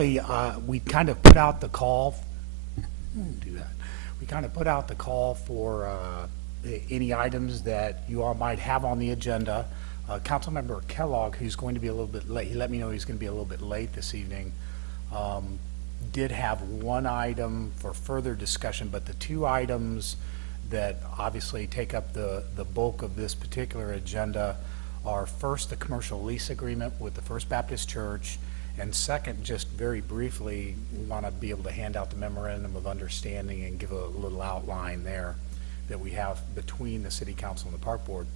really, we kind of put out the call, do that. We kind of put out the call for any items that you all might have on the agenda. Councilmember Kellogg, who's going to be a little bit late, he let me know he's going to be a little bit late this evening, did have one item for further discussion, but the two items that obviously take up the bulk of this particular agenda are first the commercial lease agreement with the First Baptist Church, and second, just very briefly, we want to be able to hand out the memorandum of understanding and give a little outline there that we have between the City Council and the Park Board.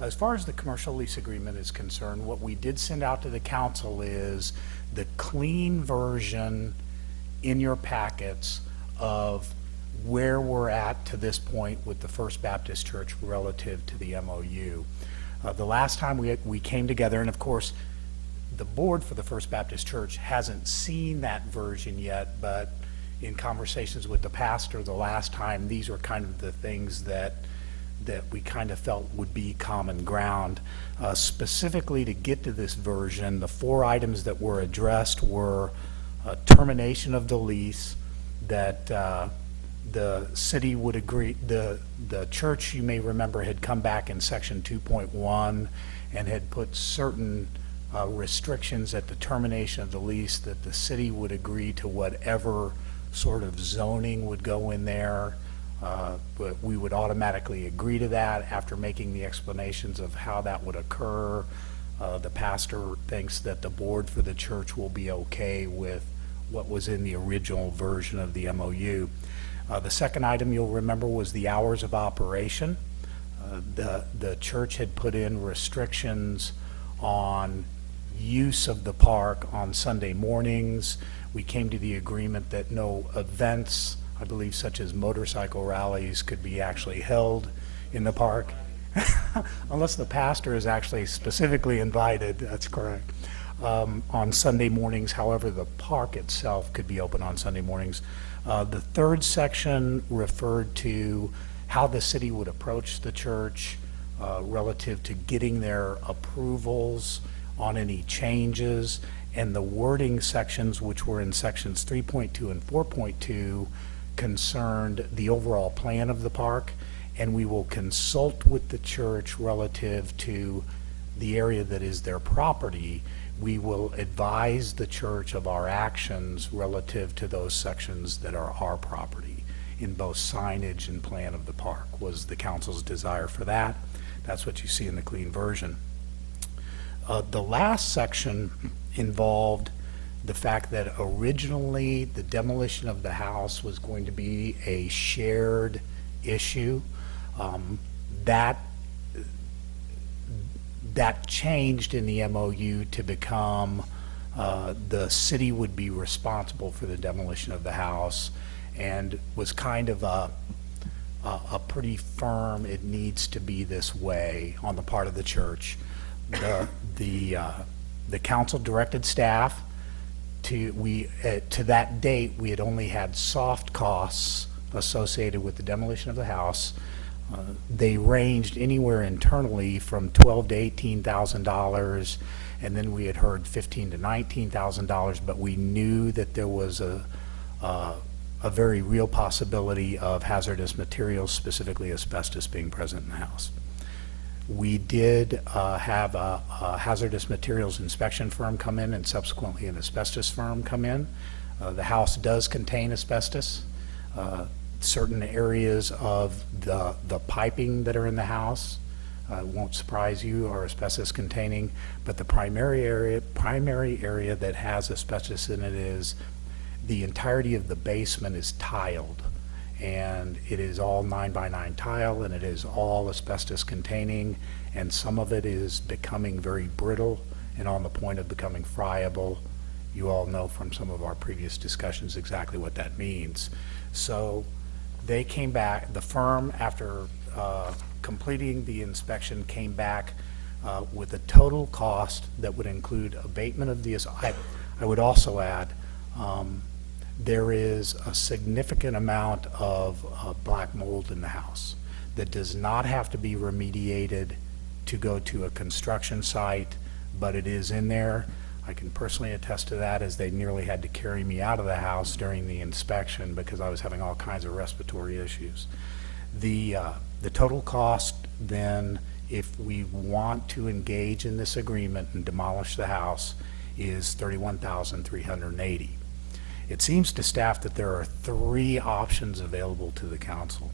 As far as the commercial lease agreement is concerned, what we did send out to the council is the clean version in your packets of where we're at to this point with the First Baptist Church relative to the MOU. The last time we came together, and of course, the board for the First Baptist Church hasn't seen that version yet, but in conversations with the pastor the last time, these were kind of the things that we kind of felt would be common ground. Specifically to get to this version, the four items that were addressed were termination of the lease, that the city would agree, the church, you may remember, had come back in section 2.1 and had put certain restrictions at the termination of the lease, that the city would agree to whatever sort of zoning would go in there. But we would automatically agree to that after making the explanations of how that would occur. The pastor thinks that the board for the church will be okay with what was in the original version of the MOU. The second item you'll remember was the hours of operation. The church had put in restrictions on use of the park on Sunday mornings. We came to the agreement that no events, I believe, such as motorcycle rallies, could be actually held in the park unless the pastor is actually specifically invited. That's correct. On Sunday mornings, however, the park itself could be open on Sunday mornings. The third section referred to how the city would approach the church relative to getting their approvals on any changes, and the wording sections, which were in sections 3.2 and 4.2, concerned the overall plan of the park, and we will consult with the church relative to the area that is their property. We will advise the church of our actions relative to those sections that are our property in both signage and plan of the park, was the council's desire for that. That's what you see in the clean version. The last section involved the fact that originally the demolition of the house was going to be a shared issue. That changed in the MOU to become the city would be responsible for the demolition of the house, and was kind of a pretty firm, it needs to be this way on the part of the church. The council directed staff to that date, we had only had soft costs associated with the demolition of the house. They ranged anywhere internally from $12,000 to $18,000, and then we had heard $15,000 to $19,000, but we knew that there was a very real possibility of hazardous materials, specifically asbestos, being present in the house. We did have a hazardous materials inspection firm come in, and subsequently an asbestos firm come in. The house does contain asbestos. Certain areas of the piping that are in the house, won't surprise you, are asbestos containing, but the primary area that has asbestos in it is the entirety of the basement is tiled, and it is all 9x9 tile, and it is all asbestos containing, and some of it is becoming very brittle and on the point of becoming friable. You all know from some of our previous discussions exactly what that means. So they came back, the firm, after completing the inspection, came back with a total cost that would include abatement of the, I would also add, there is a significant amount of black mold in the house that does not have to be remediated to go to a construction site, but it is in there. I can personally attest to that, as they nearly had to carry me out of the house during the inspection because I was having all kinds of respiratory issues. The total cost then, if we want to engage in this agreement and demolish the house, is $31,380. It seems to staff that there are 3 options available to the council.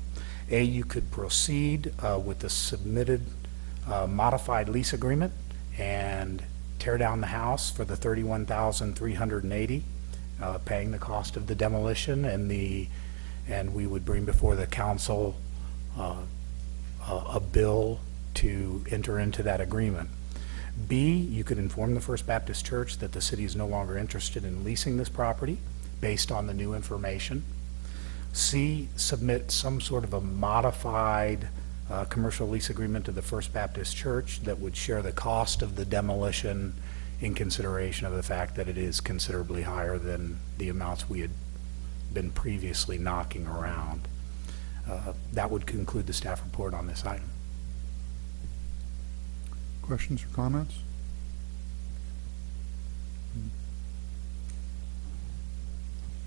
A, you could proceed with the submitted modified lease agreement and tear down the house for the $31,380, paying the cost of the demolition, and we would bring before the council a bill to enter into that agreement. B, you could inform the First Baptist Church that the city is no longer interested in leasing this property based on the new information. C, submit some sort of a modified commercial lease agreement to the First Baptist Church that would share the cost of the demolition in consideration of the fact that it is considerably higher than the amounts we had been previously knocking around. That would conclude the staff report on this item. Questions or comments?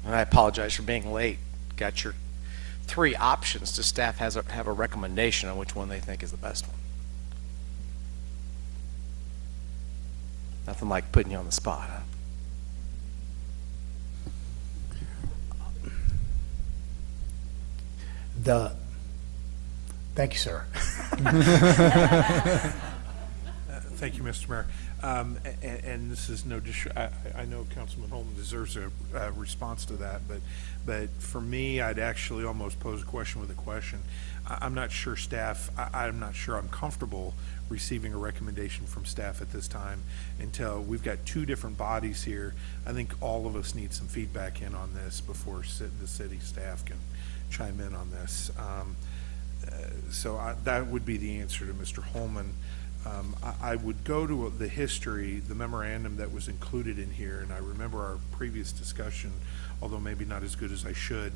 And I apologize for being late. Got your 3 options. Does staff have a recommendation on which one they think is the best one? Nothing like putting you on the spot, huh? Thank you, sir. Thank you, Mr. Mayor. And this is no I know Councilman Holman deserves a response to that, but for me, I'd actually almost pose a question with a question. I'm not sure staff, I'm not sure I'm comfortable receiving a recommendation from staff at this time until we've got 2 different bodies here. I think all of us need some feedback in on this before the city staff can chime in on this. So that would be the answer to Mr. Holman. I would go to the history, the memorandum that was included in here, and I remember our previous discussion, although maybe not as good as I should.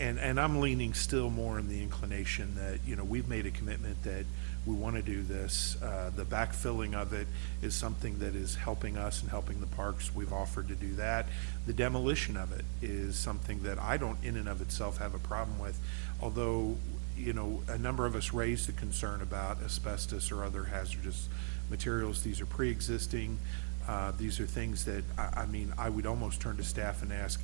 And I'm leaning still more in the inclination that, you know, we've made a commitment that we want to do this. The backfilling of it is something that is helping us and helping the parks. We've offered to do that. The demolition of it is something that I don't in and of itself have a problem with, although, you know, a number of us raised the concern about asbestos or other hazardous materials. These are pre-existing. These are things that, I mean, I would almost turn to staff and ask,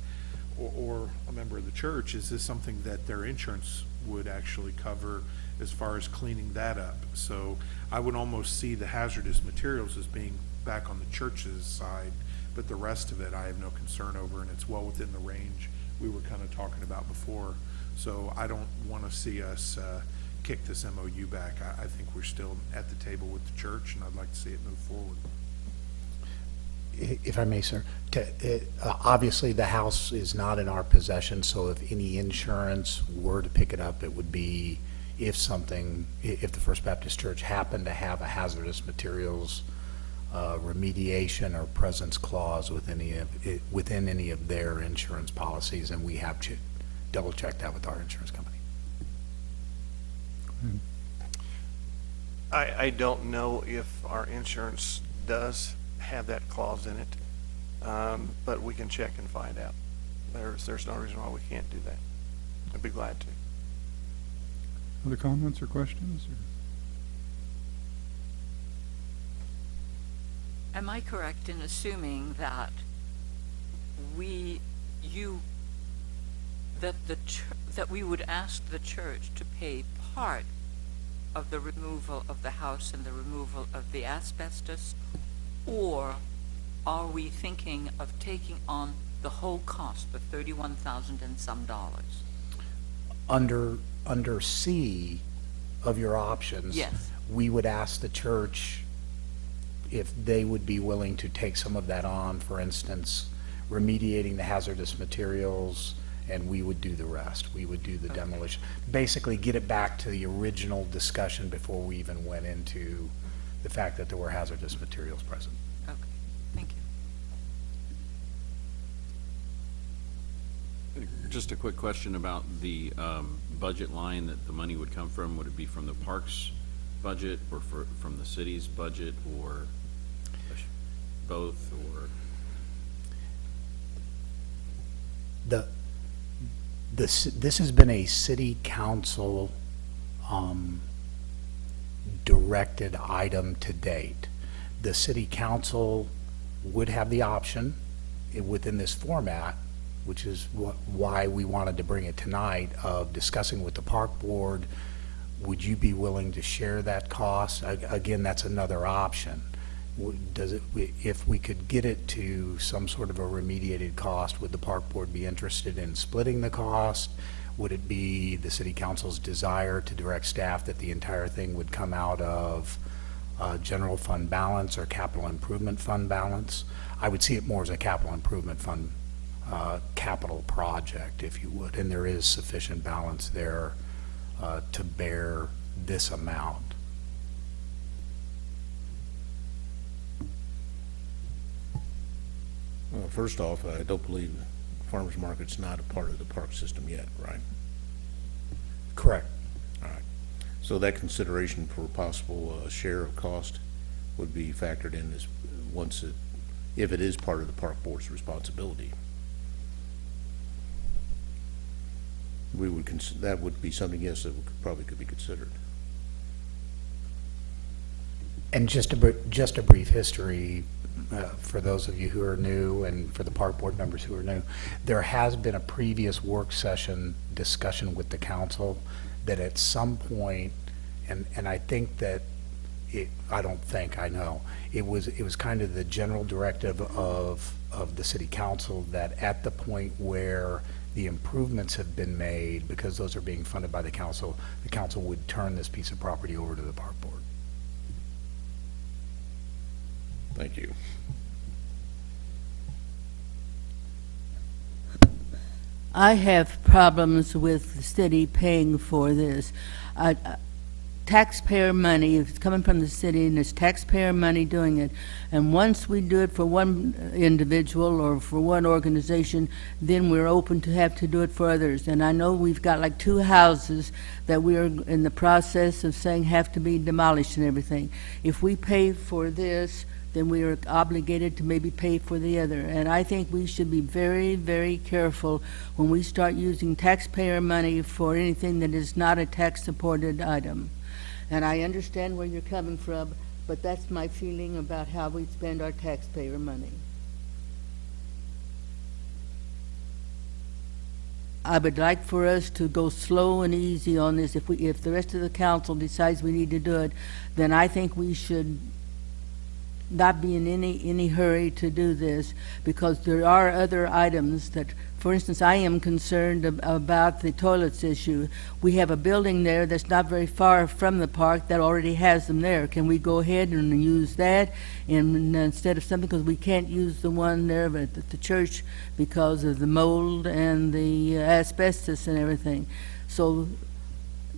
or a member of the church, is this something that their insurance would actually cover as far as cleaning that up? So I would almost see the hazardous materials as being back on the church's side, but the rest of it I have no concern over, and it's well within the range we were kind of talking about before. So I don't want to see us kick this MOU back. I think we're still at the table with the church, and I'd like to see it move forward. If I may, sir, obviously the house is not in our possession, so if any insurance were to pick it up, it would be if the First Baptist Church happened to have a hazardous materials remediation or presence clause within any of their insurance policies, and we have to double check that with our insurance company. I don't know if our insurance does have that clause in it, but we can check and find out. There's no reason why we can't do that. I'd be glad to. Other comments or questions? Am I correct in assuming that that we would ask the church to pay part of the removal of the house and the removal of the asbestos, or are we thinking of taking on the whole cost of $31,000 and some dollars? Under C of your options, Yes. we would ask the church if they would be willing to take some of that on, for instance, remediating the hazardous materials, and we would do the rest. We would do the demolition. Basically get it back to the original discussion before we even went into the fact that there were hazardous materials present. Okay, thank you. Just a quick question about the budget line that the money would come from. Would it be from the parks budget or from the city's budget, or? both, or? This has been a city council directed item to date. The city council would have the option within this format, which is why we wanted to bring it tonight, of discussing with the park board, would you be willing to share that cost? Again, that's another option. If we could get it to some sort of a remediated cost, would the park board be interested in splitting the cost? Would it be the city council's desire to direct staff that the entire thing would come out of general fund balance or capital improvement fund balance? I would see it more as a capital improvement fund, capital project, if you would, and there is sufficient balance there to bear this amount. Well, first off, I don't believe farmer's market's not a part of the park system yet, right? Correct. All right. So that consideration for possible share of cost would be factored in as if it is part of the park board's responsibility. We would that would be something, yes, that probably could be considered. And just a brief history, for those of you who are new and for the park board members who are new, there has been a previous work session discussion with the council that at some point, and I think that I know, it was kind of the general directive of the city council that at the point where the improvements have been made, because those are being funded by the council would turn this piece of property over to the park board. Thank you. I have problems with the city paying for this. Taxpayer money, if it's coming from the city and it's taxpayer money doing it, and once we do it for one individual or for one organization, then we're open to have to do it for others. And I know we've got like 2 houses that we are in the process of saying have to be demolished and everything. If we pay for this, then we are obligated to maybe pay for the other. And I think we should be very, very careful when we start using taxpayer money for anything that is not a tax-supported item. And I understand where you're coming from, but that's my feeling about how we spend our taxpayer money. I would like for us to go slow and easy on this. If the rest of the council decides we need to do it, then I think we should not be in any hurry to do this, because there are other items that, for instance, I am concerned about the toilets issue. We have a building there that's not very far from the park that already has them there. Can we go ahead and use that instead of something, because we can't use the one there at the church because of the mold and the asbestos and everything. So,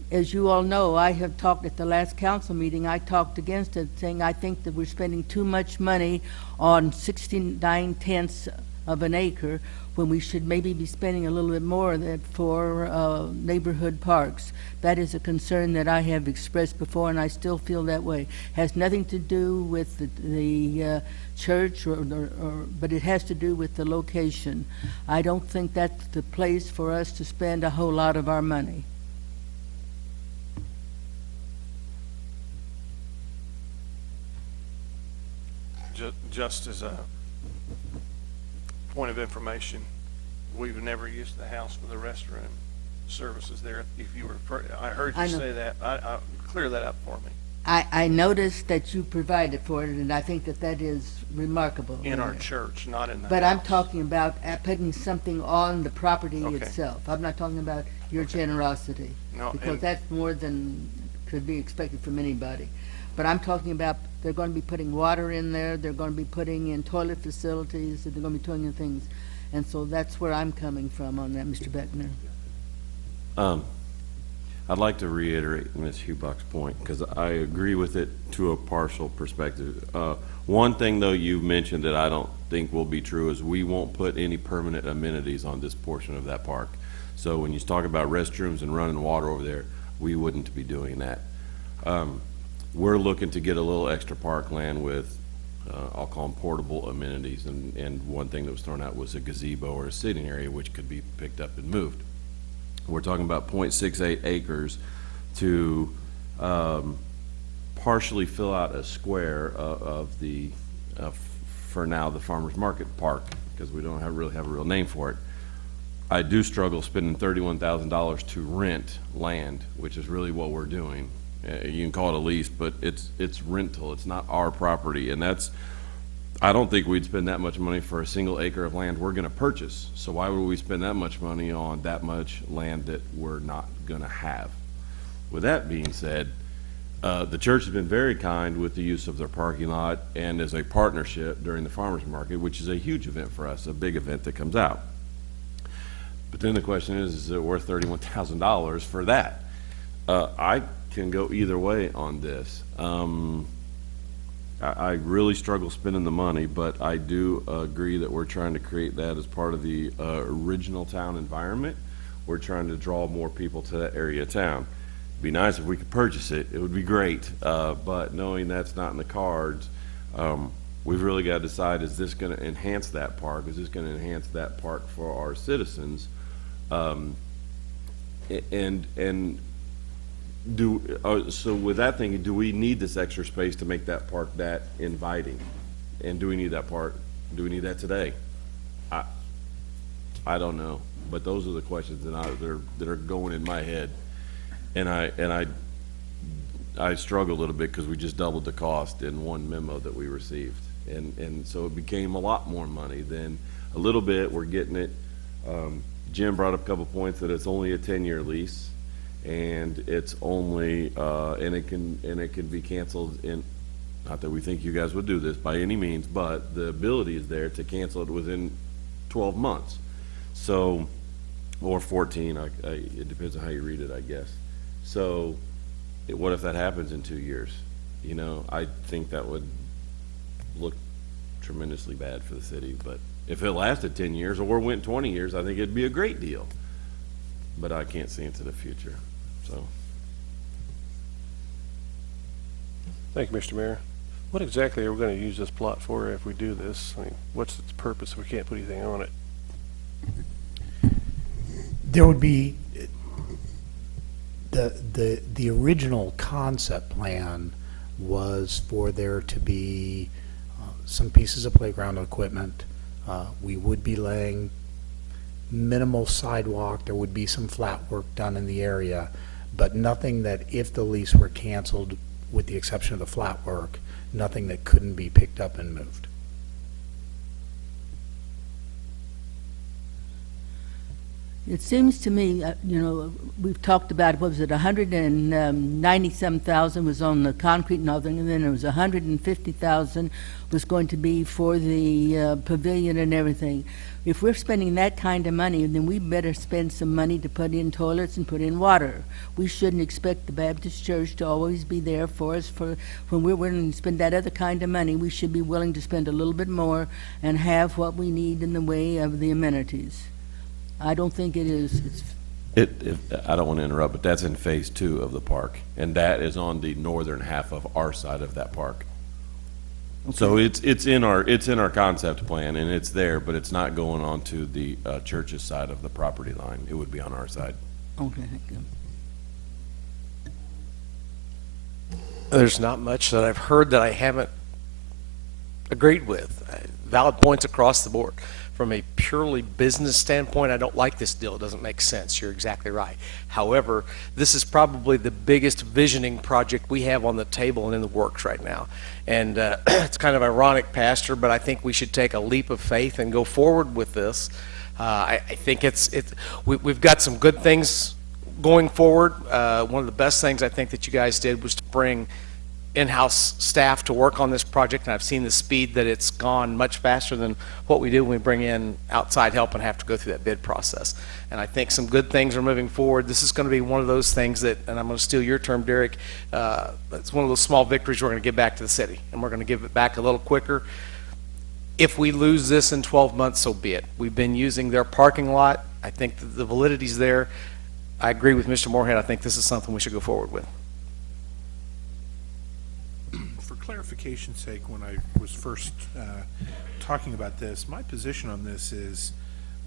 as you all know, I have talked at the last council meeting, I talked against it, saying I think that we're spending too much money on 69/10 of an acre when we should maybe be spending a little bit more for neighborhood parks. That is a concern that I have expressed before, and I still feel that way. Has nothing to do with the church, but it has to do with the location. I don't think that's the place for us to spend a whole lot of our money. Just as a point of information, we've never used the house for the restroom services there. If you were, I heard you say that. I clear that up for me. I noticed that you provided for it, and I think that is remarkable. In our church, not in the But house. I'm talking about putting something on the property Okay. itself. I'm not talking about your generosity, No, because and- that's more than could be expected from anybody. But I'm talking about they're going to be putting water in there, they're going to be putting in toilet facilities, they're going to be doing in things. And so that's where I'm coming from on that, Mr. Beckner. I'd like to reiterate Ms. Hubach's point, because I agree with it to a partial perspective. One thing, though, you mentioned that I don't think will be true is we won't put any permanent amenities on this portion of that park. So when you talk about restrooms and running water over there, we wouldn't be doing that. We're looking to get a little extra parkland with I'll call them portable amenities, and one thing that was thrown out was a gazebo or a sitting area which could be picked up and moved. We're talking about 0.68 acres to partially fill out a square of the, for now, the Farmers Market Park, because we don't really have a real name for it. I do struggle spending $31,000 to rent land, which is really what we're doing. You can call it a lease, but it's rental. It's not our property, and I don't think we'd spend that much money for a single acre of land we're going to purchase. So why would we spend that much money on that much land that we're not going to have? With that being said, the church has been very kind with the use of their parking lot and as a partnership during the farmers market, which is a huge event for us, a big event that comes out. But then the question is it worth $31,000 for that? I can go either way on this. I really struggle spending the money, but I do agree that we're trying to create that as part of the original town environment. We're trying to draw more people to that area of town. It'd be nice if we could purchase it. It would be great. But knowing that's not in the cards, we've really got to decide, is this going to enhance that park? Is this going to enhance that park for our citizens? So with that thinking, do we need this extra space to make that park that inviting? And do we need that park? Do we need that today? I don't know, but those are the questions that are going in my head, and I struggle a little bit because we just doubled the cost in one memo that we received, and so it became a lot more money than a little bit. We're getting it. Jim brought up a couple points that it's only a 10-year lease. And it's only, and it can be canceled in, not that we think you guys would do this by any means, but the ability is there to cancel it within 12 months. So, or 14, it depends on how you read it, I guess. So, what if that happens in 2 years? You know, I think that would look tremendously bad for the city, but if it lasted 10 years or went 20 years, I think it'd be a great deal. But I can't see into the future. So, Thank you, Mr. Mayor. What exactly are we going to use this plot for if we do this? I mean, what's its purpose if we can't put anything on it? There would be, the original concept plan was for there to be some pieces of playground equipment. We would be laying minimal sidewalk. There would be some flat work done in the area, but nothing that, if the lease were canceled, with the exception of the flat work, nothing that couldn't be picked up and moved. It seems to me, we've talked about, what was it, 190-some-thousand was on the concrete and everything, and then there was 150,000 was going to be for the pavilion and everything. If we're spending that kind of money, then we better spend some money to put in toilets and put in water. We shouldn't expect the Baptist Church to always be there for us. When we're willing to spend that other kind of money, we should be willing to spend a little bit more and have what we need in the way of the amenities. I don't think it is. I don't want to interrupt, but that's in phase 2 of the park, and that is on the northern half of our side of that park. Okay. So it's in our concept plan, and it's there, but it's not going on to the church's side of the property line. It would be on our side. Okay, good. There's not much that I've heard that I haven't agreed with. Valid points across the board. From a purely business standpoint, I don't like this deal. It doesn't make sense. You're exactly right. However, this is probably the biggest visioning project we have on the table and in the works right now. And it's kind of ironic, Pastor, but I think we should take a leap of faith and go forward with this. I think we've got some good things going forward. One of the best things I think that you guys did was to bring in-house staff to work on this project, and I've seen the speed that it's gone much faster than what we do when we bring in outside help and have to go through that bid process. And I think some good things are moving forward. This is going to be one of those things that, and I'm going to steal your term, Derek, it's one of those small victories we're going to give back to the city, and we're going to give it back a little quicker. If we lose this in 12 months, so be it. We've been using their parking lot. I think the validity's there. I agree with Mr. Moorhead. I think this is something we should go forward with. For clarification, clarification's sake, when I was first talking about this, my position on this is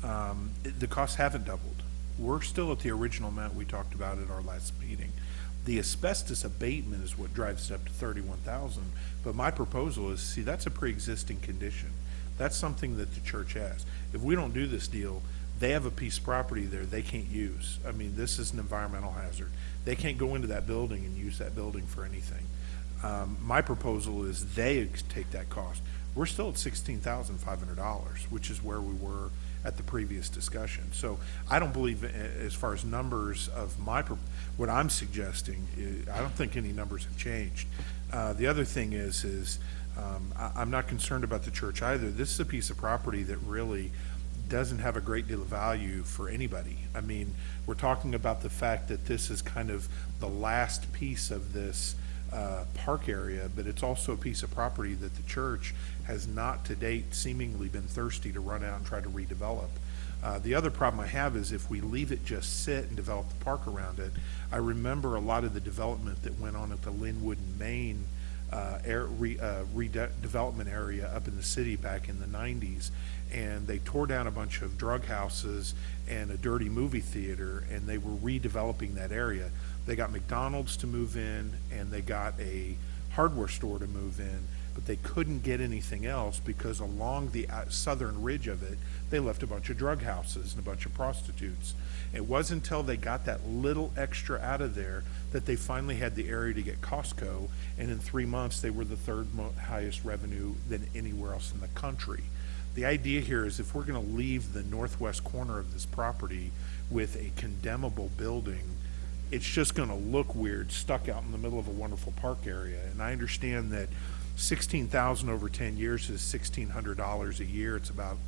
the costs haven't doubled. We're still at the original amount we talked about at our last meeting. The asbestos abatement is what drives it up to 31,000. But my proposal is, see, that's a pre-existing condition. That's something that the church has. If we don't do this deal, they have a piece of property there they can't use. I mean, this is an environmental hazard. They can't go into that building and use that building for anything. My proposal is they take that cost. We're still at $16,500, which is where we were at the previous discussion. So I don't believe, as far as numbers of what I'm suggesting, I don't think any numbers have changed. The other thing is I'm not concerned about the church either. This is a piece of property that really doesn't have a great deal of value for anybody. I mean, we're talking about the fact that this is kind of the last piece of this park area, but it's also a piece of property that the church has not to date seemingly been thirsty to run out and try to redevelop. The other problem I have is if we leave it just sit and develop the park around it, I remember a lot of the development that went on at the Linwood, Maine redevelopment area up in the city back in the 90s, and they tore down a bunch of drug houses and a dirty movie theater, and they were redeveloping that area. They got McDonald's to move in, and they got a hardware store to move in, but they couldn't get anything else because along the southern ridge of it, they left a bunch of drug houses and a bunch of prostitutes. It wasn't until they got that little extra out of there that they finally had the area to get Costco, and in 3 months they were the third highest revenue than anywhere else in the country. The idea here is if we're going to leave the northwest corner of this property with a condemnable building, it's just going to look weird stuck out in the middle of a wonderful park area. And I understand that $16,000 over 10 years is $1,600 a year. It's about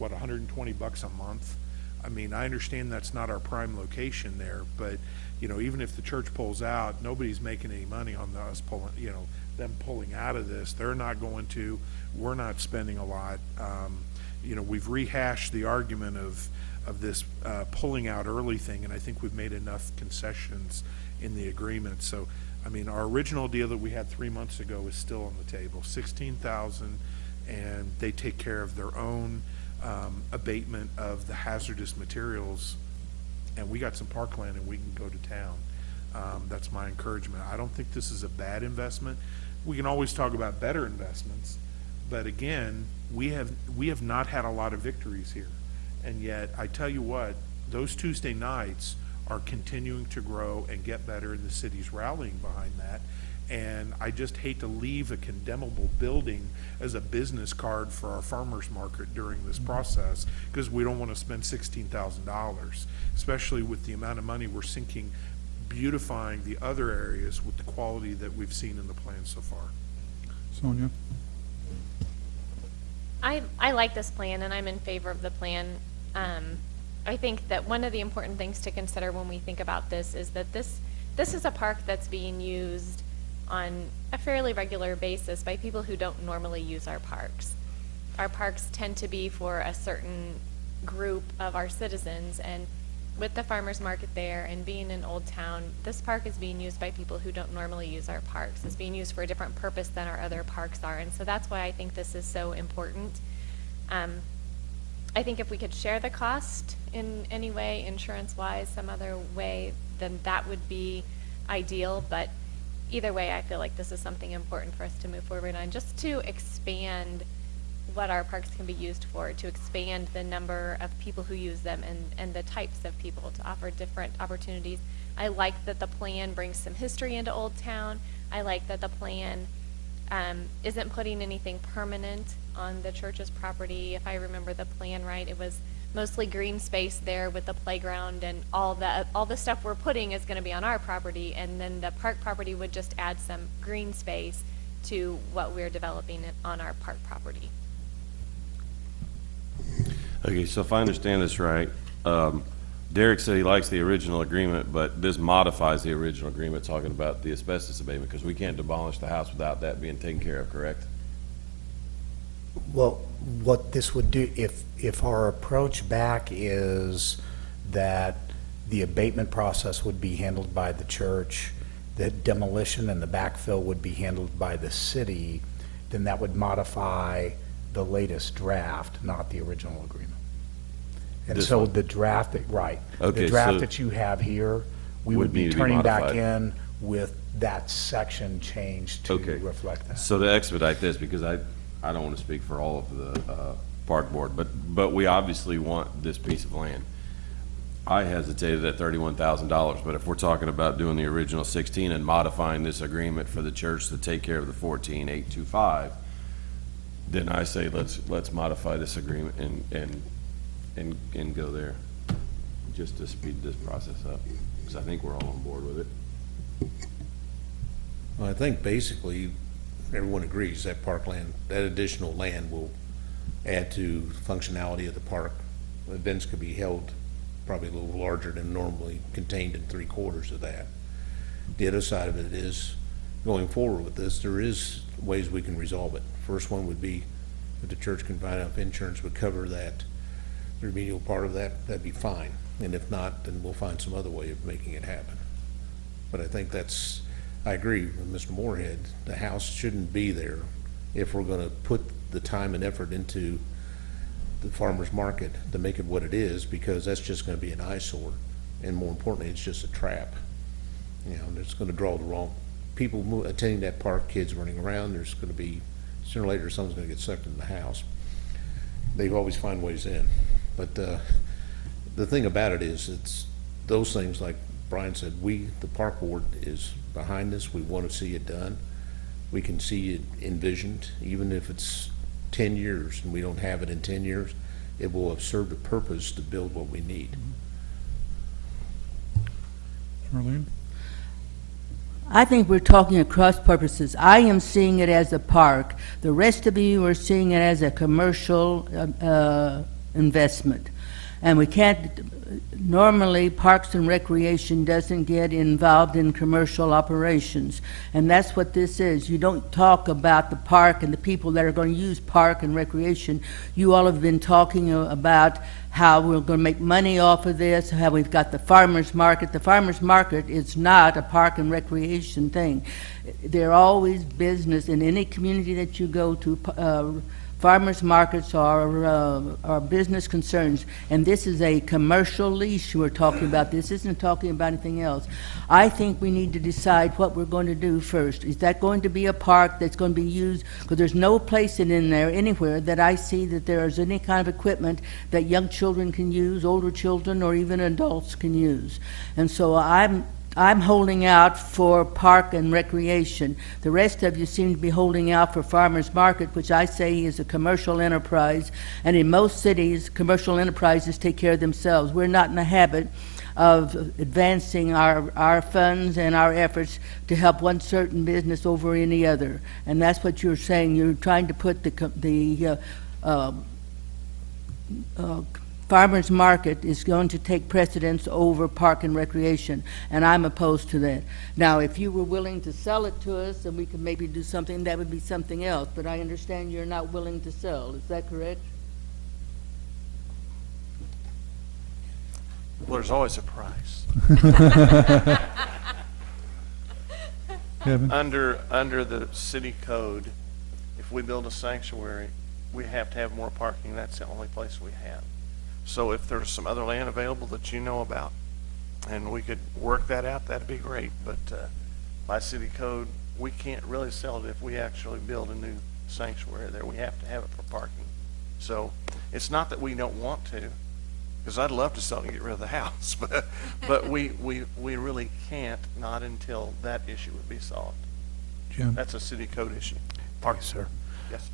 $120 a month. I mean, I understand that's not our prime location there, but you know, even if the church pulls out, nobody's making any money on us pulling, you know, them pulling out of this. They're not going to. We're not spending a lot. You know, we've rehashed the argument of this pulling out early thing, and I think we've made enough concessions in the agreement. So, I mean, our original deal that we had 3 months ago is still on the table, $16,000, and they take care of their own abatement of the hazardous materials, and we got some parkland and we can go to town. That's my encouragement. I don't think this is a bad investment. We can always talk about better investments, but again, we have not had a lot of victories here. And yet, I tell you what, those Tuesday nights are continuing to grow and get better, and the city's rallying behind that. And I just hate to leave a condemnable building as a business card for our farmers market during this process, because we don't want to spend $16,000, especially with the amount of money we're sinking beautifying the other areas with the quality that we've seen in the plan so far. Sonia? I like this plan, and I'm in favor of the plan. I think that one of the important things to consider when we think about this is that this is a park that's being used on a fairly regular basis by people who don't normally use our parks. Our parks tend to be for a certain group of our citizens, and with the farmers market there and being in Old Town, this park is being used by people who don't normally use our parks. It's being used for a different purpose than our other parks are, and so that's why I think this is so important. I think if we could share the cost in any way, insurance-wise, some other way, then that would be ideal, but either way, I feel like this is something important for us to move forward on, just to expand what our parks can be used for, to expand the number of people who use them and the types of people, to offer different opportunities. I like that the plan brings some history into Old Town. I like that the plan isn't putting anything permanent on the church's property. If I remember the plan right, it was mostly green space there with the playground, and all the stuff we're putting is going to be on our property, and then the park property would just add some green space to what we're developing on our park property. Okay, so if I understand this right, Derek said he likes the original agreement, but this modifies the original agreement talking about the asbestos abatement, because we can't demolish the house without that being taken care of, correct? Well, what this would do, if our approach back is that the abatement process would be handled by the church the demolition and the backfill would be handled by the city, then that would modify the latest draft, not the original agreement. And This so one? the draft, right, Okay, the draft so- that you have here, we would Would be need to be turning back modified. in with that section changed to Okay. reflect that. So to expedite this, because I don't want to speak for all of the park board, but we obviously want this piece of land. I hesitated at $31,000, but if we're talking about doing the original 16 and modifying this agreement for the church to take care of the 14,825, then I say let's modify this agreement and go there, just to speed this process up, because I think we're all on board with it. Well, I think basically, everyone agrees that parkland, that additional land will add to functionality of the park. Events could be held probably a little larger than normally contained in 3/4 of that. The other side of it is, going forward with this, there is ways we can resolve it. First one would be, if the church can find out if insurance would cover that, the remedial part of that, that'd be fine. And if not, then we'll find some other way of making it happen. But I think that's, I agree with Mr. Moorhead, the house shouldn't be there if we're gonna put the time and effort into the farmer's market to make it what it is, because that's just gonna be an eyesore. And more importantly, it's just a trap. You know, it's gonna draw the wrong, people attending that park, kids running around, there's gonna be, sooner or later, someone's gonna get sucked in the house. They always find ways in. But, the thing about it is, it's those things, like Brian said, the park board is behind this, we wanna see it done. We can see it envisioned, even if it's 10 years and we don't have it in 10 years, it will have served a purpose to build what we need. Charlene? I think we're talking across purposes. I am seeing it as a park. The rest of you are seeing it as a commercial investment. And we can't, normally Parks and Recreation doesn't get involved in commercial operations. And that's what this is. You don't talk about the park and the people that are going to use Park and Recreation. You all have been talking about how we're going to make money off of this, how we've got the farmer's market. The farmer's market is not a Park and Recreation thing. They're always business in any community that you go to. Farmers markets are business concerns, and this is a commercial lease we're talking about. This isn't talking about anything else. I think we need to decide what we're going to do first. Is that going to be a park that's going to be used? Because there's no place in there anywhere that I see that there is any kind of equipment that young children can use, older children, or even adults can use. And so I'm holding out for Park and Recreation. The rest of you seem to be holding out for Farmers Market, which I say is a commercial enterprise. And in most cities, commercial enterprises take care of themselves. We're not in the habit of advancing our funds and our efforts to help one certain business over any other. And that's what you're saying. You're trying to put the farmers market is going to take precedence over Park and Recreation, and I'm opposed to that. Now, if you were willing to sell it to us and we could maybe do something, that would be something else, but I understand you're not willing to sell. Is that correct? Well, there's always a price. Kevin? Under the city code, if we build a sanctuary, we have to have more parking. That's the only place we have. So if there's some other land available that you know about, and we could work that out, that'd be great. But by city code, we can't really sell it if we actually build a new sanctuary there. We have to have it for parking. So it's not that we don't want to, because I'd love to sell it and get rid of the house, but we really can't, not until that issue would be solved. Jim? That's a city code issue. Yes, sir. Yes.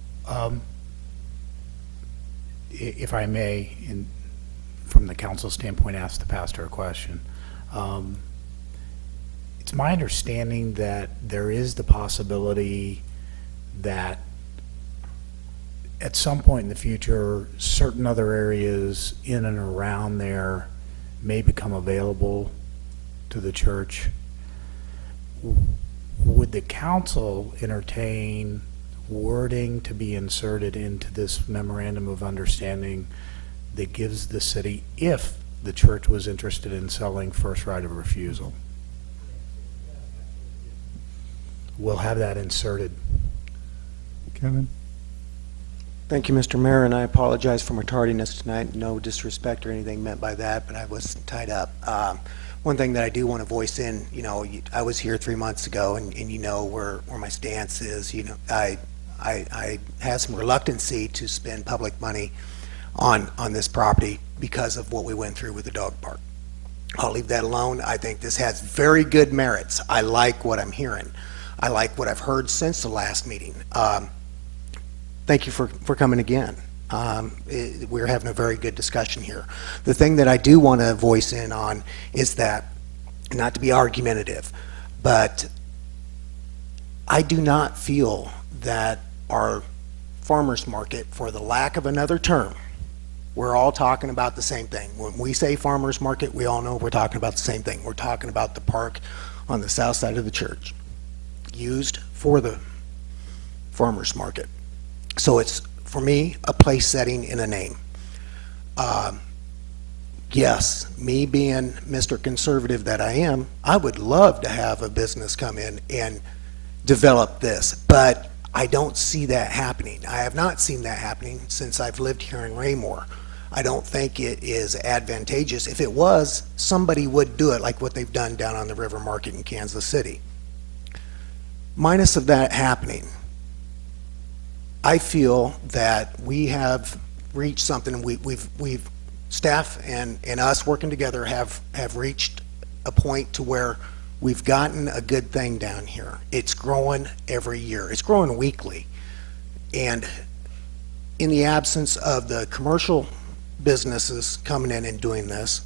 If I may, from the council standpoint, ask the pastor a question. It's my understanding that there is the possibility that at some point in the future, certain other areas in and around there may become available to the church. Would the council entertain wording to be inserted into this memorandum of understanding that gives the city, if the church was interested in selling, first right of refusal? we'll have that inserted. Kevin? Thank you, Mr. Mayor, and I apologize for my tardiness tonight. No disrespect or anything meant by that, but I was tied up. One thing that I do want to voice in, I was here 3 months ago, and you know where my stance is. I had some reluctancy to spend public money on this property because of what we went through with the dog park. I'll leave that alone. I think this has very good merits. I like what I'm hearing. I like what I've heard since the last meeting. Thank you for coming again. We're having a very good discussion here. The thing that I do want to voice in on is that, not to be argumentative, but I do not feel that our farmers market, for the lack of another term, we're all talking about the same thing. When we say farmers market, we all know we're talking about the same thing. We're talking about the park on the south side of the church, used for the farmers market. So it's, for me, a place setting in a name. Yes, me being Mr. Conservative that I am, I would love to have a business come in and develop this, but I don't see that happening. I have not seen that happening since I've lived here in Raymore. I don't think it is advantageous. If it was, somebody would do it like what they've done down on the River Market in Kansas City. Minus of that happening, I feel that we have reached something, and we've staff and us working together have reached a point to where we've gotten a good thing down here. It's growing every year. It's growing weekly. And in the absence of the commercial businesses coming in and doing this,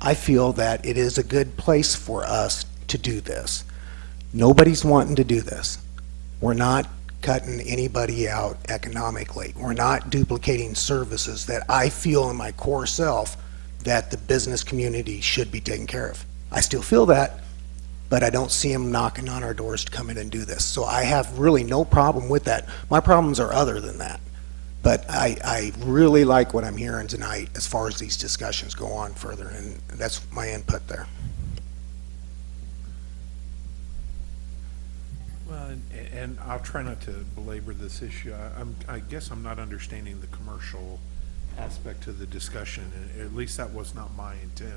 I feel that it is a good place for us to do this. Nobody's wanting to do this. We're not cutting anybody out economically. We're not duplicating services that I feel in my core self that the business community should be taking care of. I still feel that, but I don't see them knocking on our doors to come in and do this. So I have really no problem with that. My problems are other than that. But I really like what I'm hearing tonight as far as these discussions go on further, and that's my input there. Well, and I'll try not to belabor this issue. I guess I'm not understanding the commercial aspect of the discussion, and at least that was not my intent.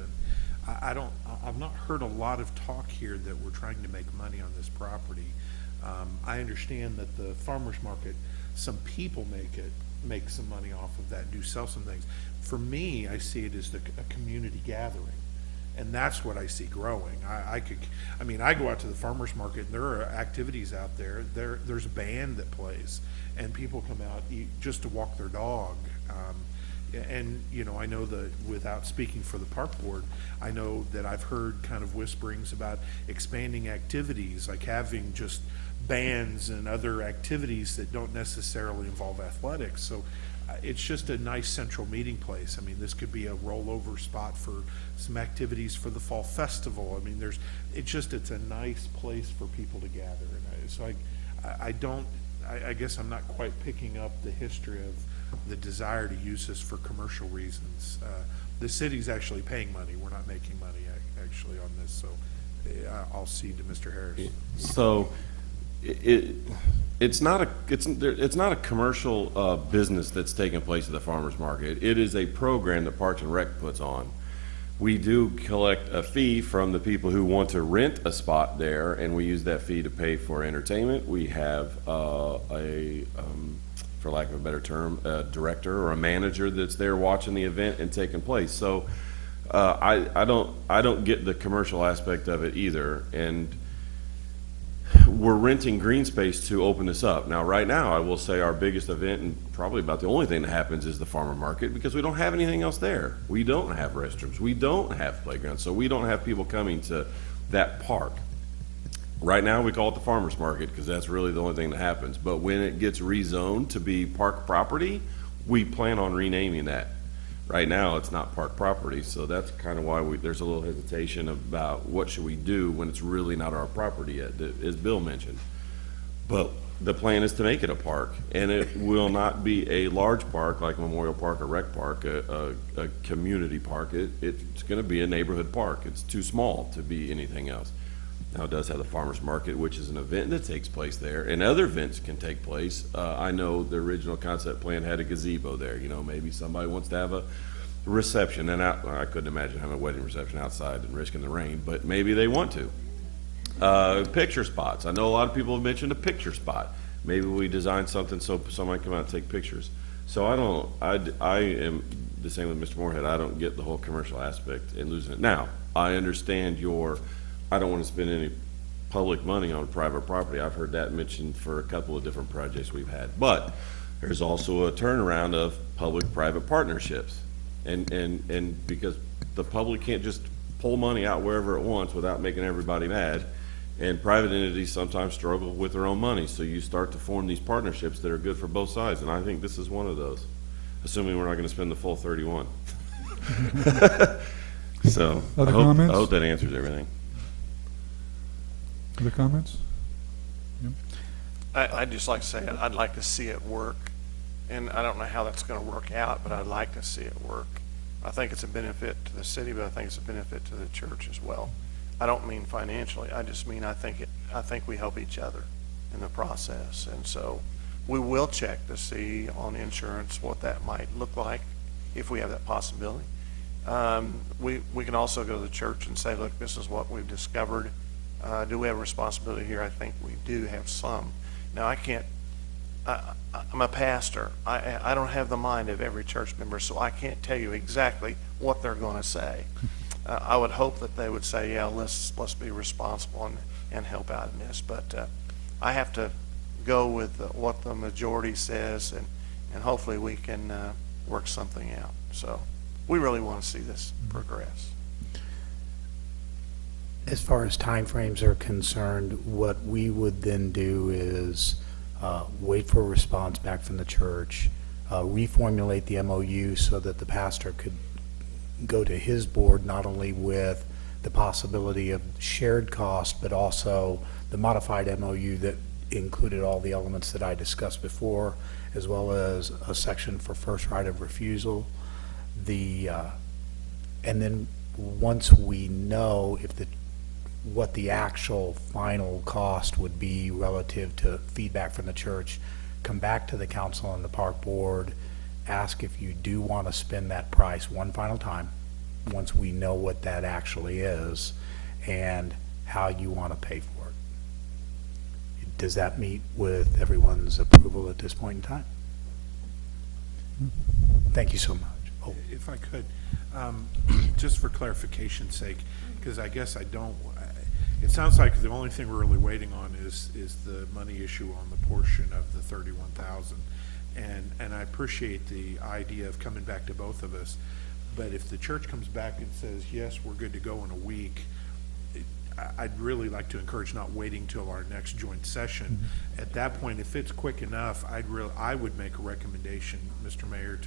I've not heard a lot of talk here that we're trying to make money on this property. I understand that the farmer's market, some people make some money off of that, do sell some things. For me, I see it as a community gathering, and that's what I see growing. I go out to the farmer's market, and there are activities out there. There's a band that plays, and people come out just to walk their dog. And I know that, without speaking for the park board, I know that I've heard kind of whisperings about expanding activities, like having just bands and other activities that don't necessarily involve athletics. So it's just a nice central meeting place. I mean, this could be a rollover spot for some activities for the fall festival. I mean, it's a nice place for people to gather. And I guess I'm not quite picking up the history of the desire to use this for commercial reasons. The city's actually paying money. We're not making money actually on this. So I'll cede to Mr. Harris. So it's not a commercial business that's taking place at the farmer's market. It is a program that Parks and Rec puts on. We do collect a fee from the people who want to rent a spot there, and we use that fee to pay for entertainment. We have for lack of a better term, a director or a manager that's there watching the event and taking place. So I don't get the commercial aspect of it either. And we're renting green space to open this up. Now, right now, I will say our biggest event, and probably about the only thing that happens, is the farmer market, because we don't have anything else there. We don't have restrooms. We don't have playgrounds. So we don't have people coming to that park. Right now, we call it the farmer's market because that's really the only thing that happens. But when it gets rezoned to be park property, we plan on renaming that. Right now, it's not park property, so that's kind of why there's a little hesitation about what should we do when it's really not our property yet, as Bill mentioned. But the plan is to make it a park, and it will not be a large park like Memorial Park or Rec Park, a community park. It's going to be a neighborhood park. It's too small to be anything else. Now, it does have the farmer's market, which is an event that takes place there, and other events can take place. I know the original concept plan had a gazebo there, you know, maybe somebody wants to have a reception, and I couldn't imagine having a wedding reception outside and risking the rain, but maybe they want to. Picture spots. I know a lot of people have mentioned a picture spot. Maybe we design something so somebody can come out and take pictures. So I am the same with Mr. Moorhead. I don't get the whole commercial aspect and losing it. Now, I understand I don't want to spend any public money on private property. I've heard that mentioned for a couple of different projects we've had. But there's also a turnaround of public-private partnerships. And because the public can't just pull money out wherever it wants without making everybody mad. And private entities sometimes struggle with their own money. So you start to form these partnerships that are good for both sides. And I think this is one of those, assuming we're not going to spend the full 31. So Other I comments? hope that answers everything. Other comments? I'd just like to say, I'd like to see it work. And I don't know how that's going to work out, but I'd like to see it work. I think it's a benefit to the city, but I think it's a benefit to the church as well. I don't mean financially. I just mean I think we help each other in the process. And so we will check to see on insurance what that might look like if we have that possibility. We can also go to the church and say, look, this is what we've discovered. Do we have a responsibility here? I think we do have some. Now, I'm a pastor. I don't have the mind of every church member, so I can't tell you exactly what they're going to say. I would hope that they would say, yeah, let's be responsible and help out in this. But I have to go with what the majority says, and hopefully we can work something out. So we really want to see this progress. As far as timeframes are concerned, what we would then do is wait for a response back from the church, reformulate the MOU so that the pastor could go to his board not only with the possibility of shared cost, but also the modified MOU that included all the elements that I discussed before, as well as a section for first right of refusal. And then once we know what the actual final cost would be relative to feedback from the church, come back to the council and the park board, ask if you do want to spend that price one final time, once we know what that actually is, and how you want to pay for it. Does that meet with everyone's approval at this point in time? Thank you so much. Oh. If I could, just for clarification's sake, because I guess it sounds like the only thing we're really waiting on is the money issue on the portion of the 31,000. And I appreciate the idea of coming back to both of us. But if the church comes back and says, yes, we're good to go in a week, I'd really like to encourage not waiting till our next joint session. Mm-hmm. At that point, if it's quick enough, I would make a recommendation, Mr. Mayor,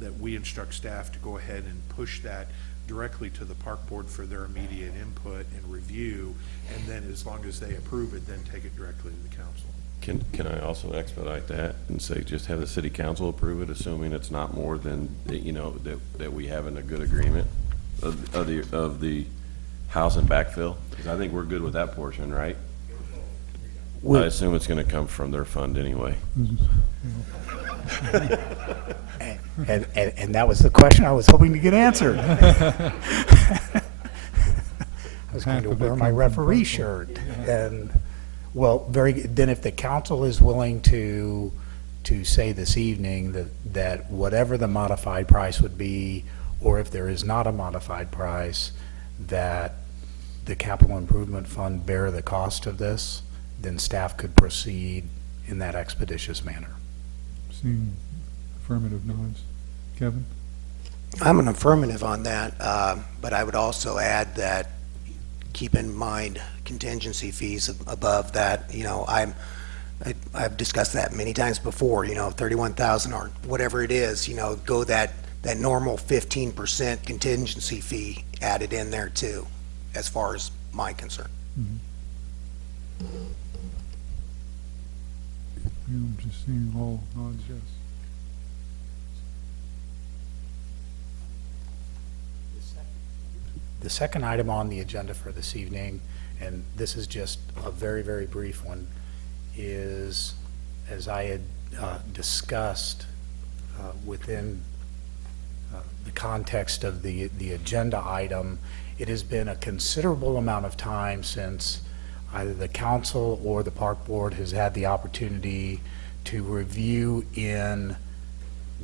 that we instruct staff to go ahead and push that directly to the park board for their immediate input and review, and then as long as they approve it, then take it directly to the council. Can I also expedite that and say just have the city council approve it, assuming it's not more than, that we have in a good agreement of the house and backfill? Because I think we're good with that portion, right? I assume it's going to come from their fund anyway. And that was the question I was hoping to get answered. I was going to wear my referee shirt. And, well, very good. Then if the council is willing to say this evening that whatever the modified price would be, or if there is not a modified price, that the capital improvement fund bear the cost of this, then staff could proceed in that expeditious manner. Seeing affirmative nods. Kevin? I'm an affirmative on that, but I would also add that keep in mind contingency fees above that. I've discussed that many times before, 31,000 or whatever it is, go that normal 15% contingency fee added in there too, as far as my concern. Mm-hmm. I'm just seeing all nods, yes. The second item on the agenda for this evening and this is just a very, very brief one, is, as I had discussed within the context of the agenda item, it has been a considerable amount of time since either the council or the park board has had the opportunity to review in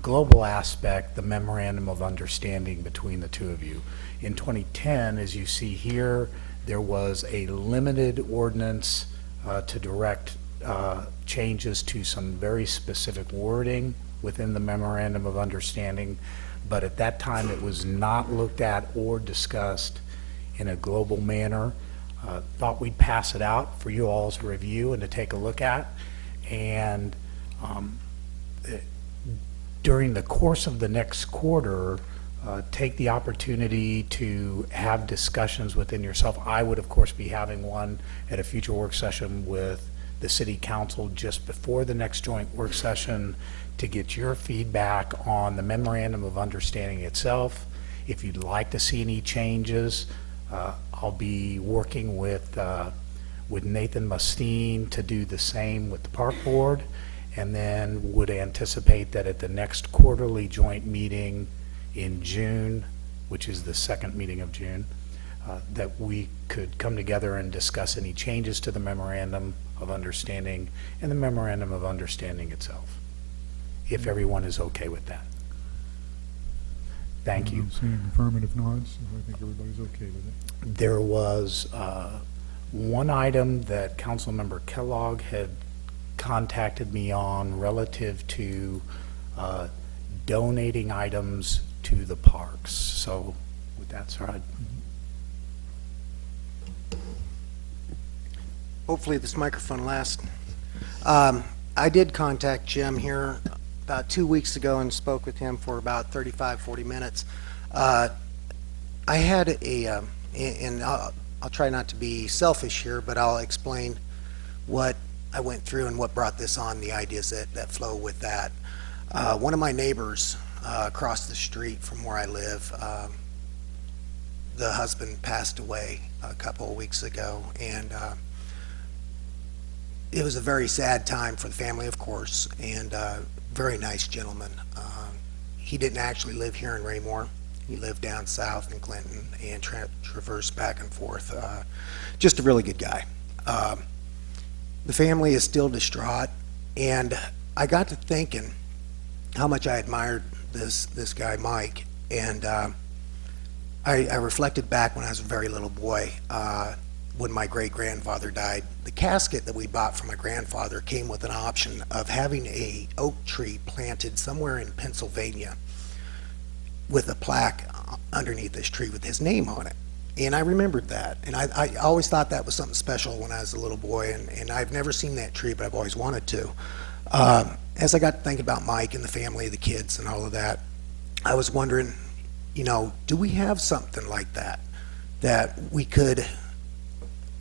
global aspect the memorandum of understanding between the two of you. In 2010, as you see here, there was a limited ordinance to direct changes to some very specific wording within the memorandum of understanding, but at that time it was not looked at or discussed in a global manner. Thought we'd pass it out for you all to review and to take a look at. And during the course of the next quarter, take the opportunity to have discussions within yourself. I would, of course, be having one at a future work session with the city council just before the next joint work session to get your feedback on the memorandum of understanding itself. If you'd like to see any changes, I'll be working with Nathan Mustine to do the same with the park board, and then would anticipate that at the next quarterly joint meeting in June, which is the second meeting of June, that we could come together and discuss any changes to the memorandum of understanding and the memorandum of understanding itself, if everyone is okay with that. Thank you. I'm seeing affirmative nods, so I think everybody's okay with it. There was one item that Councilmember Kellogg had contacted me on relative to donating items to the parks. So with that, sir, Hopefully this microphone lasts. I did contact Jim here about 2 weeks ago and spoke with him for about 35, 40 minutes. I had and I'll try not to be selfish here, but I'll explain what I went through and what brought this on, the ideas that flow with that. One of my neighbors across the street from where I live, the husband passed away a couple of weeks ago, and it was a very sad time for the family, of course, and very nice gentleman. He didn't actually live here in Raymore. He lived down south in Clinton and traversed back and forth. Just a really good guy. The family is still distraught, and I got to thinking how much I admired this guy, Mike, and I reflected back when I was a very little boy, when my great-grandfather died. The casket that we bought for my grandfather came with an option of having a oak tree planted somewhere in Pennsylvania with a plaque underneath this tree with his name on it. And I remembered that, and I always thought that was something special when I was a little boy, and I've never seen that tree, but I've always wanted to. As I got to think about Mike and the family, the kids, and all of that, I was wondering, do we have something like that we could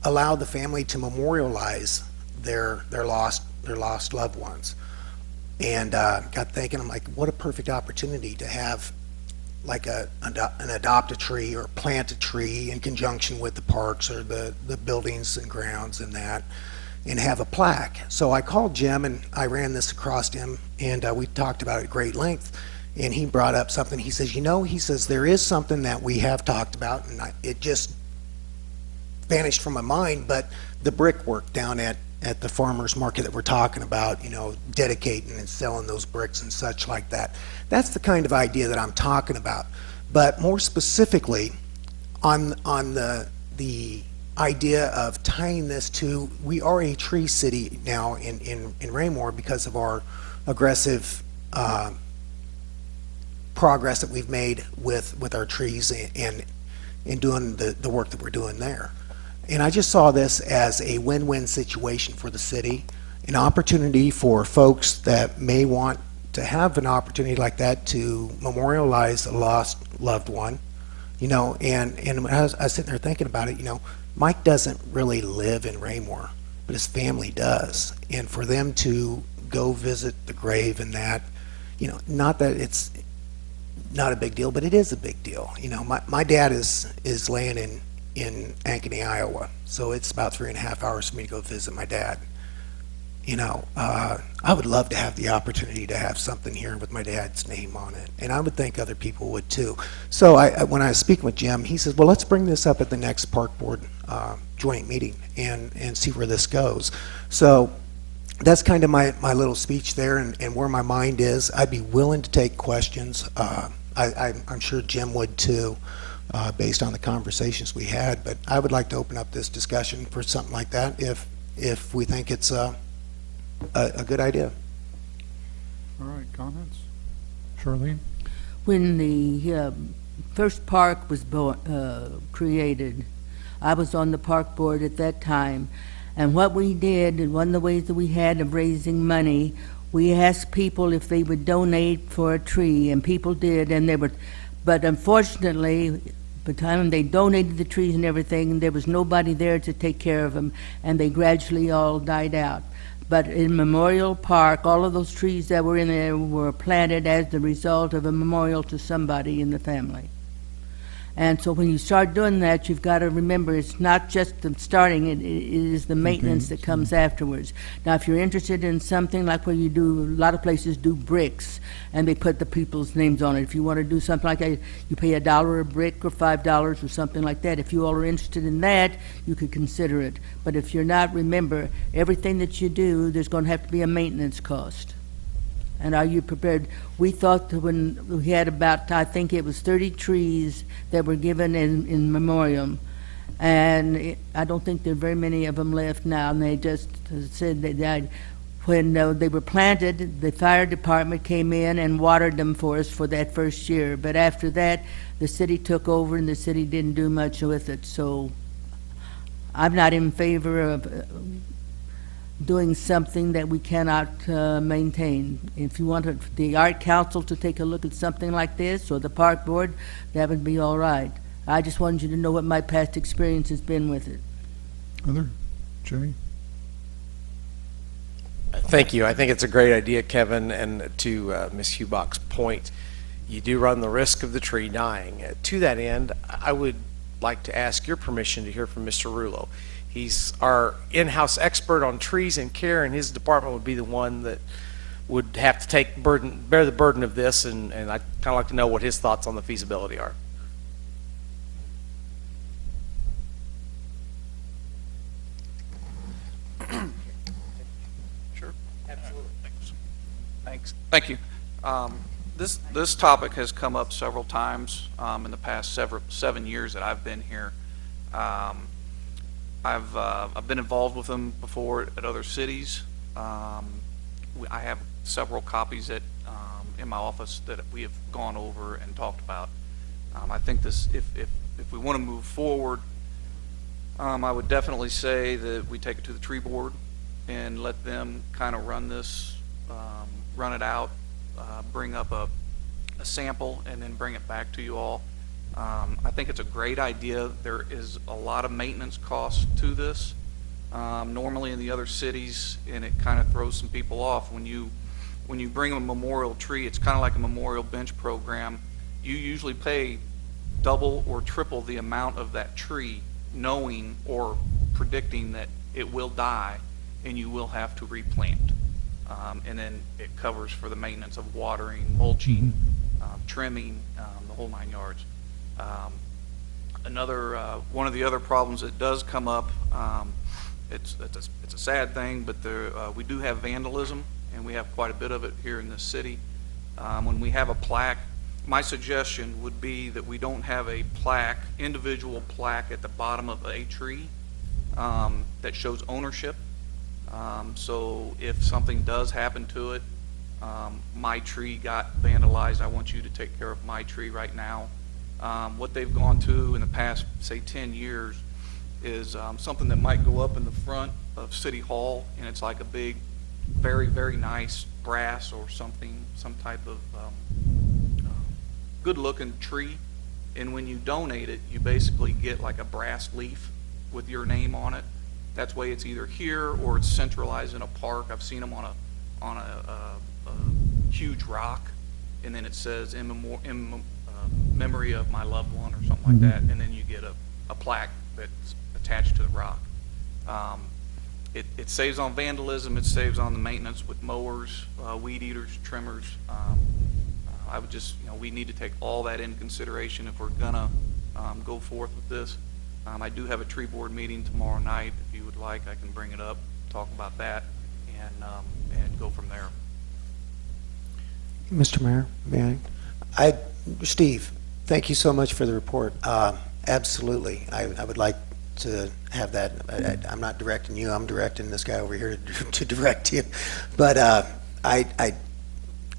allow the family to memorialize their lost loved ones? And got thinking, I'm like, what a perfect opportunity to have like an adopt a tree or plant a tree in conjunction with the parks or the buildings and grounds and that, and have a plaque. So I called Jim and I ran this across him, and we talked about it at great length, and he brought up something. He says, he says, there is something that we have talked about, and it just vanished from my mind, but the brickwork down at the farmer's market that we're talking about, dedicating and selling those bricks and such like that. That's the kind of idea that I'm talking about. But more specifically, on the idea of tying this to, we are a tree city now in Raymore because of our aggressive progress that we've made with our trees and doing the work that we're doing there. And I just saw this as a win-win situation for the city, an opportunity for folks that may want to have an opportunity like that to memorialize a lost loved one, and when I was sitting there thinking about it, Mike doesn't really live in Raymore, but his family does. And for them to go visit the grave and that, not that it's not a big deal, but it is a big deal. My dad is laying in Ankeny, Iowa, so it's about 3.5 hours for me to go visit my dad. I would love to have the opportunity to have something here with my dad's name on it, and I would think other people would too. So when I was speaking with Jim, he says, well, let's bring this up at the next park board joint meeting and see where this goes. So that's kind of my little speech there, and where my mind is. I'd be willing to take questions. I'm sure Jim would too, based on the conversations we had, but I would like to open up this discussion for something like that if we think it's a good idea. All right, comments? Charlene? When the first park was created, I was on the park board at that time, and what we did, and one of the ways that we had of raising money, we asked people if they would donate for a tree, and people did, but unfortunately, by the time they donated the trees and everything, there was nobody there to take care of them, and they gradually all died out. But in Memorial Park, all of those trees that were in there were planted as the result of a memorial to somebody in the family. And so when you start doing that, you've got to remember it's not just the starting, it is the maintenance that comes afterwards. Now, if you're interested in something like where you do, a lot of places do bricks, and they put the people's names on it. If you want to do something like that, you pay $1 a brick or $5 or something like that. If you all are interested in that, you could consider it. But if you're not, remember, everything that you do, there's going to have to be a maintenance cost. And are you prepared? We thought that when we had about, I think it was 30 trees that were given in memoriam, and I don't think there are very many of them left now, and they just said they died. When they were planted, the fire department came in and watered them for us for that first year, but after that, the city took over and the city didn't do much with it, so I'm not in favor of doing something that we cannot maintain. If you want the Art Council to take a look at something like this, or the Park Board, that would be all right. I just wanted you to know what my past experience has been with it. Other? Jay? Thank you. I think it's a great idea, Kevin, and to Ms. Hubach's point, you do run the risk of the tree dying. To that end, I would like to ask your permission to hear from Mr. Rulo. He's our in-house expert on trees and care, and his department would be the one that would have to bear the burden of this, and I'd kind of like to know what his thoughts on the feasibility are. Sure. Absolutely. Thanks. Thank you. This topic has come up several times in the past 7 years that I've been here. I've been involved with them before at other cities. I have several copies in my office that we have gone over and talked about. I think this, if we want to move forward, I would definitely say that we take it to the tree board and let them kind of run this, run it out, bring up a sample, and then bring it back to you all. I think it's a great idea. There is a lot of maintenance costs to this. Normally in the other cities, and it kind of throws some people off. When you bring a memorial tree, it's kind of like a memorial bench program. You usually pay double or triple the amount of that tree, knowing or predicting that it will die and you will have to replant. And then it covers for the maintenance of watering, mulching, trimming, the whole 9 yards. One of the other problems that does come up, it's a sad thing, but we do have vandalism, and we have quite a bit of it here in this city. When we have a plaque, my suggestion would be that we don't have a individual plaque at the bottom of a tree that shows ownership. So if something does happen to it, my tree got vandalized, I want you to take care of my tree right now. What they've gone to in the past, say, 10 years is something that might go up in the front of City Hall, and it's like a big, very, very nice brass or something, some type of good-looking tree. And when you donate it, you basically get like a brass leaf with your name on it. That's way it's either here or it's centralized in a park. I've seen them on a huge rock, and then it says in memory of my loved one or something like that, and then you get a plaque that's attached to the rock. It saves on vandalism, it saves on the maintenance with mowers, weed eaters, trimmers. I would just, we need to take all that into consideration if we're gonna go forth with this. I do have a tree board meeting tomorrow night. If you would like, I can bring it up, talk about that, and go from there. Mr. Mayor, may I? Steve, thank you so much for the report. Absolutely. I would like to have that. I'm not directing you. I'm directing this guy over here to direct you. But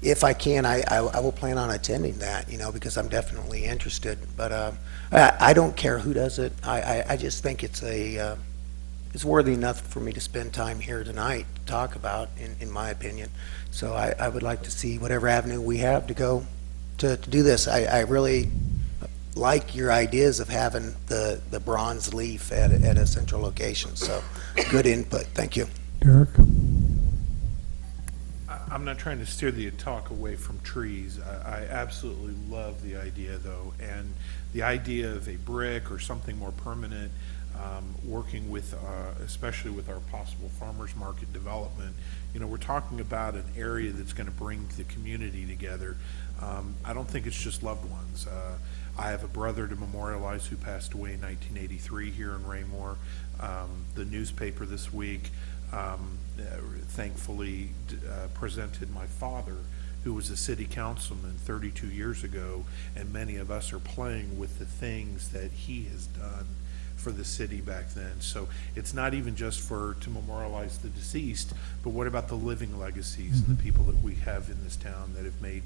if I can, I will plan on attending that, because I'm definitely interested. But I don't care who does it. I just think it's worthy enough for me to spend time here tonight to talk about, in my opinion. So I would like to see whatever avenue we have to go to do this. I really like your ideas of having the bronze leaf at a central location. So good input. Thank you. Derek? I'm not trying to steer the talk away from trees. I absolutely love the idea, though, and the idea of a brick or something more permanent, working with, especially with our possible farmers market development. We're talking about an area that's going to bring the community together. I don't think it's just loved ones. I have a brother to memorialize who passed away in 1983 here in Raymore. The newspaper this week thankfully presented my father, who was a city councilman 32 years ago, and many of us are playing with the things that he has done for the city back then. So it's not even just to memorialize the deceased, but what about the living legacies and the people that we have in this town that have made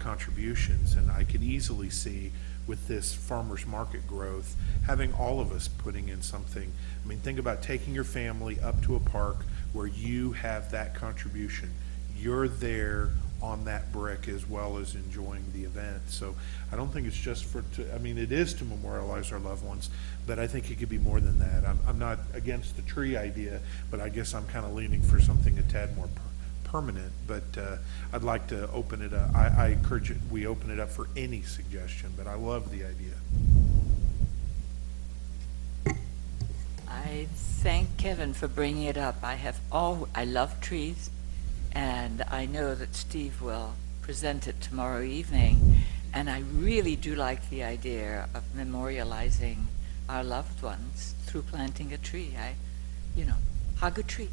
contributions? And I could easily see with this farmers market growth, having all of us putting in something. I mean, think about taking your family up to a park where you have that contribution. You're there on that brick as well as enjoying the event. So I don't think it's just it is to memorialize our loved ones, but I think it could be more than that. I'm not against the tree idea, but I guess I'm kind of leaning for something a tad more permanent. But I'd like to open it up. I encourage we open it up for any suggestion, but I love the idea. I thank Kevin for bringing it up. I love trees, and I know that Steve will present it tomorrow evening, and I really do like the idea of memorializing our loved ones through planting a tree. Hug a tree.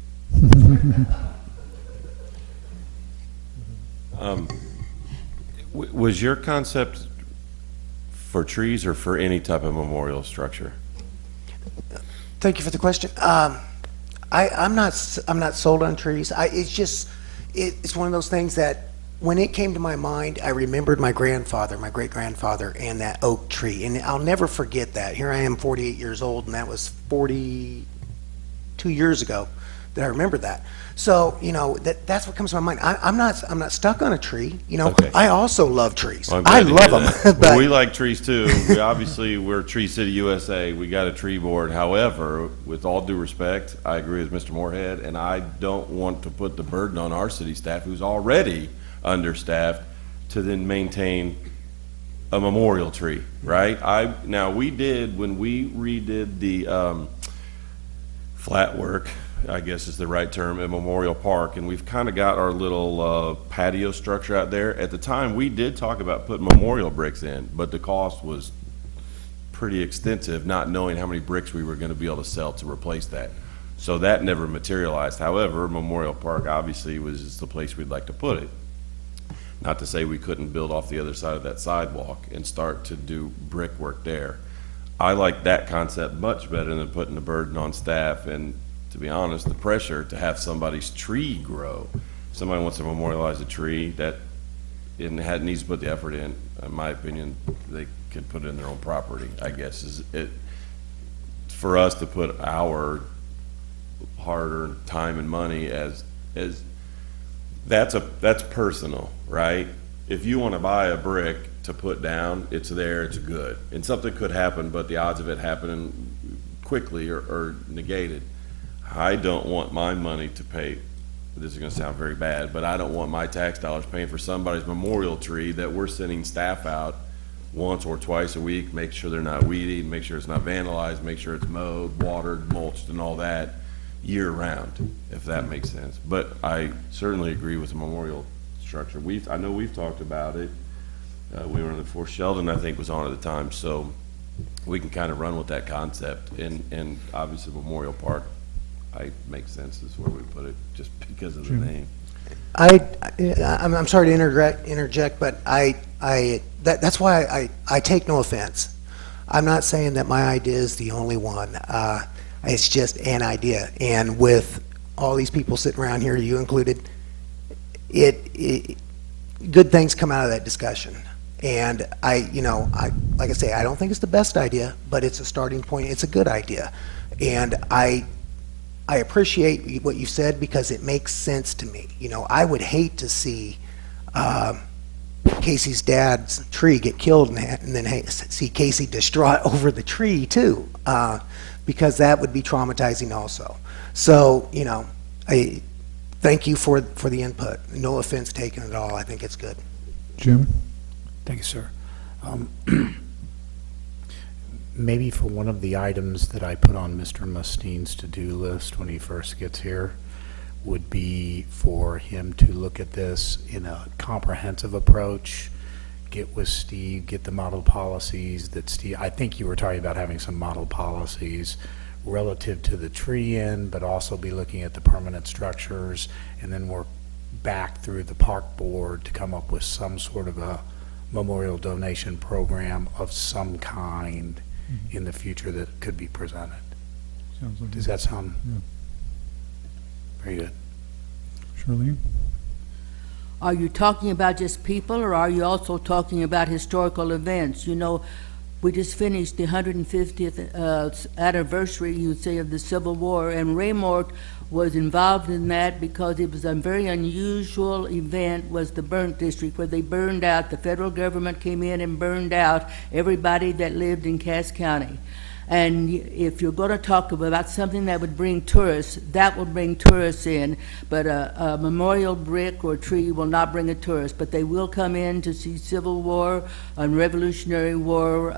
Was your concept for trees or for any type of memorial structure? Thank you for the question. I'm not sold on trees. It's one of those things that when it came to my mind, I remembered my grandfather, my great-grandfather, and that oak tree. And I'll never forget that. Here I am, 48 years old, and that was 42 years ago that I remember that. So, that's what comes to my mind. I'm not stuck on a tree. Okay. I also love trees. Well, I I'm glad to love hear them. that. But Well, we like trees too. We're Tree City USA. We got a tree board. However, with all due respect, I agree with Mr. Moorhead, and I don't want to put the burden on our city staff, who's already understaffed, to then maintain a memorial tree, right? Now, we did, when we redid the flat work, I guess is the right term, at Memorial Park, and we've kind of got our little patio structure out there. At the time, we did talk about putting memorial bricks in, but the cost was pretty extensive, not knowing how many bricks we were going to be able to sell to replace that. So that never materialized. However, Memorial Park obviously was the place we'd like to put it. Not to say we couldn't build off the other side of that sidewalk and start to do brickwork there. I like that concept much better than putting the burden on staff and, to be honest, the pressure to have somebody's tree grow. If somebody wants to memorialize a tree that needs to put the effort in my opinion, they could put it in their own property, I guess. Is it for us to put our hard-earned time and money as that's personal, right? If you want to buy a brick to put down, it's there, it's good. And something could happen, but the odds of it happening quickly are negated. I don't want my money to pay, this is going to sound very bad, but I don't want my tax dollars paying for somebody's memorial tree that we're sending staff out once or twice a week, make sure they're not weedy, make sure it's not vandalized, make sure it's mowed, watered, mulched, and all that year round, if that makes sense. But I certainly agree with the memorial structure. I know we've talked about it. We were in the Fort Sheldon, I think, was on at the time, so we can kind of run with that concept. And obviously Memorial Park, makes sense is where we put it, just because of the name. I'm sorry to interject, but that's why I take no offense. I'm not saying that my idea is the only one. It's just an idea. And with all these people sitting around here, you included, good things come out of that discussion. And like I say, I don't think it's the best idea, but it's a starting point. It's a good idea. And I appreciate what you said because it makes sense to me. I would hate to see Casey's dad's tree get killed and then see Casey distraught over the tree too, because that would be traumatizing also. So, I thank you for the input. No offense taken at all. I think it's good. Jim? Thank you, sir. Maybe for one of the items that I put on Mr. Musteen's to-do list when he first gets here would be for him to look at this in a comprehensive approach, get with Steve, get the model policies that Steve, I think you were talking about having some model policies relative to the tree end, but also be looking at the permanent structures, and then work back through the park board to come up with some sort of a memorial donation program of some kind in the future that could be presented. Sounds like Does that sound Yeah. very good? Charlene? Are you talking about just people, or are you also talking about historical events? We just finished the 150th anniversary, you'd say, of the Civil War, and Raymore was involved in that because it was a very unusual event, was the burnt district, where they burned out, the federal government came in and burned out everybody that lived in Cass County. And if you're going to talk about something that would bring tourists, that will bring tourists in, but a memorial brick or tree will not bring a tourist, but they will come in to see Civil War and Revolutionary War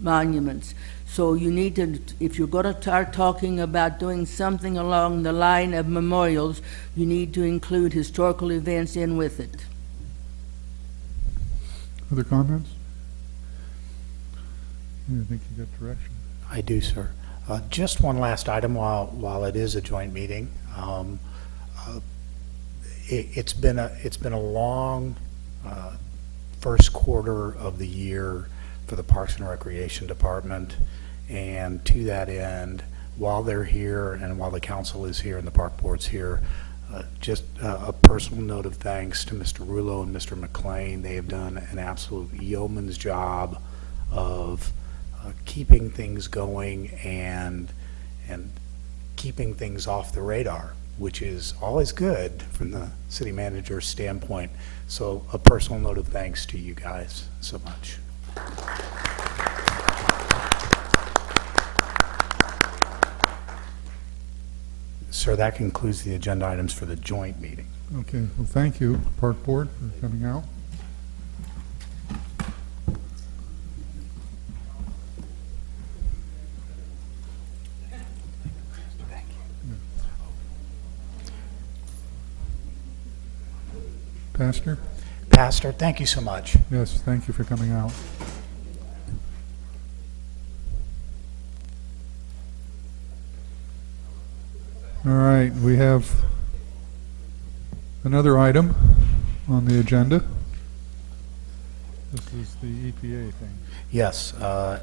monuments. So you need to, if you're going to start talking about doing something along the line of memorials, you need to include historical events in with it. Other comments? I think you got direction. I do, sir. Just one last item while it is a joint meeting. It's been a long first quarter of the year for the Parks and Recreation Department, and to that end, while they're here and while the council is here and the park board's here, just a personal note of thanks to Mr. Rulo and Mr. McLean. They have done an absolute yeoman's job of keeping things going and keeping things off the radar, which is always good from the city manager's standpoint. So a personal note of thanks to you guys so much. Sir, that concludes the agenda items for the joint meeting. Okay, well, thank you, Park Board, for coming out. Pastor? Pastor, thank you so much. Yes, thank you for coming out. All right, we have another item on the agenda. This is the EPA thing. Yes,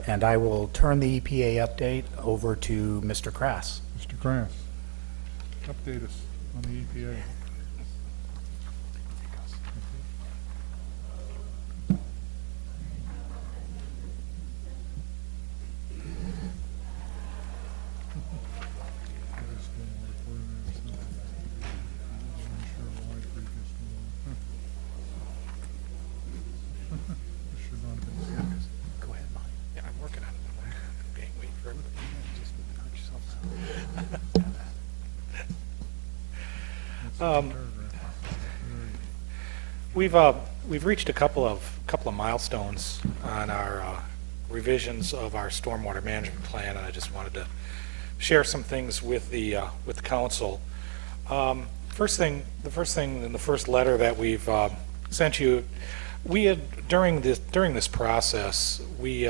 and I will turn the EPA update over to Mr. Krass. Mr. Krass, update us on the EPA. Go ahead, Mike. Yeah, I'm working on it. I'm waiting for everybody. Just knock yourself out. We've reached a couple couple of milestones on our revisions of our stormwater management plan, and I just wanted to share some things with the council. The first thing in the first letter that we've sent you, we had during this process, we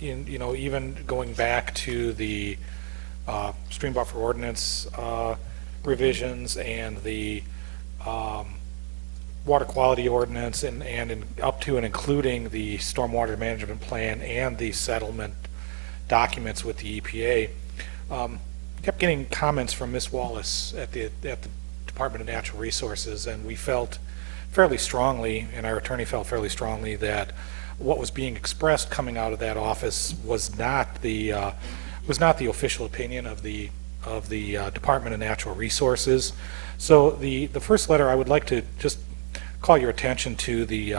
even going back to the stream buffer ordinance revisions and the water quality ordinance and up to and including the stormwater management plan and the settlement documents with the EPA, kept getting comments from Ms. Wallace at the Department of Natural Resources, and we felt fairly strongly, and our attorney felt fairly strongly, that what was being expressed coming out of that office was not the official opinion of the Department of Natural Resources. So the first letter, I would like to just call your attention to the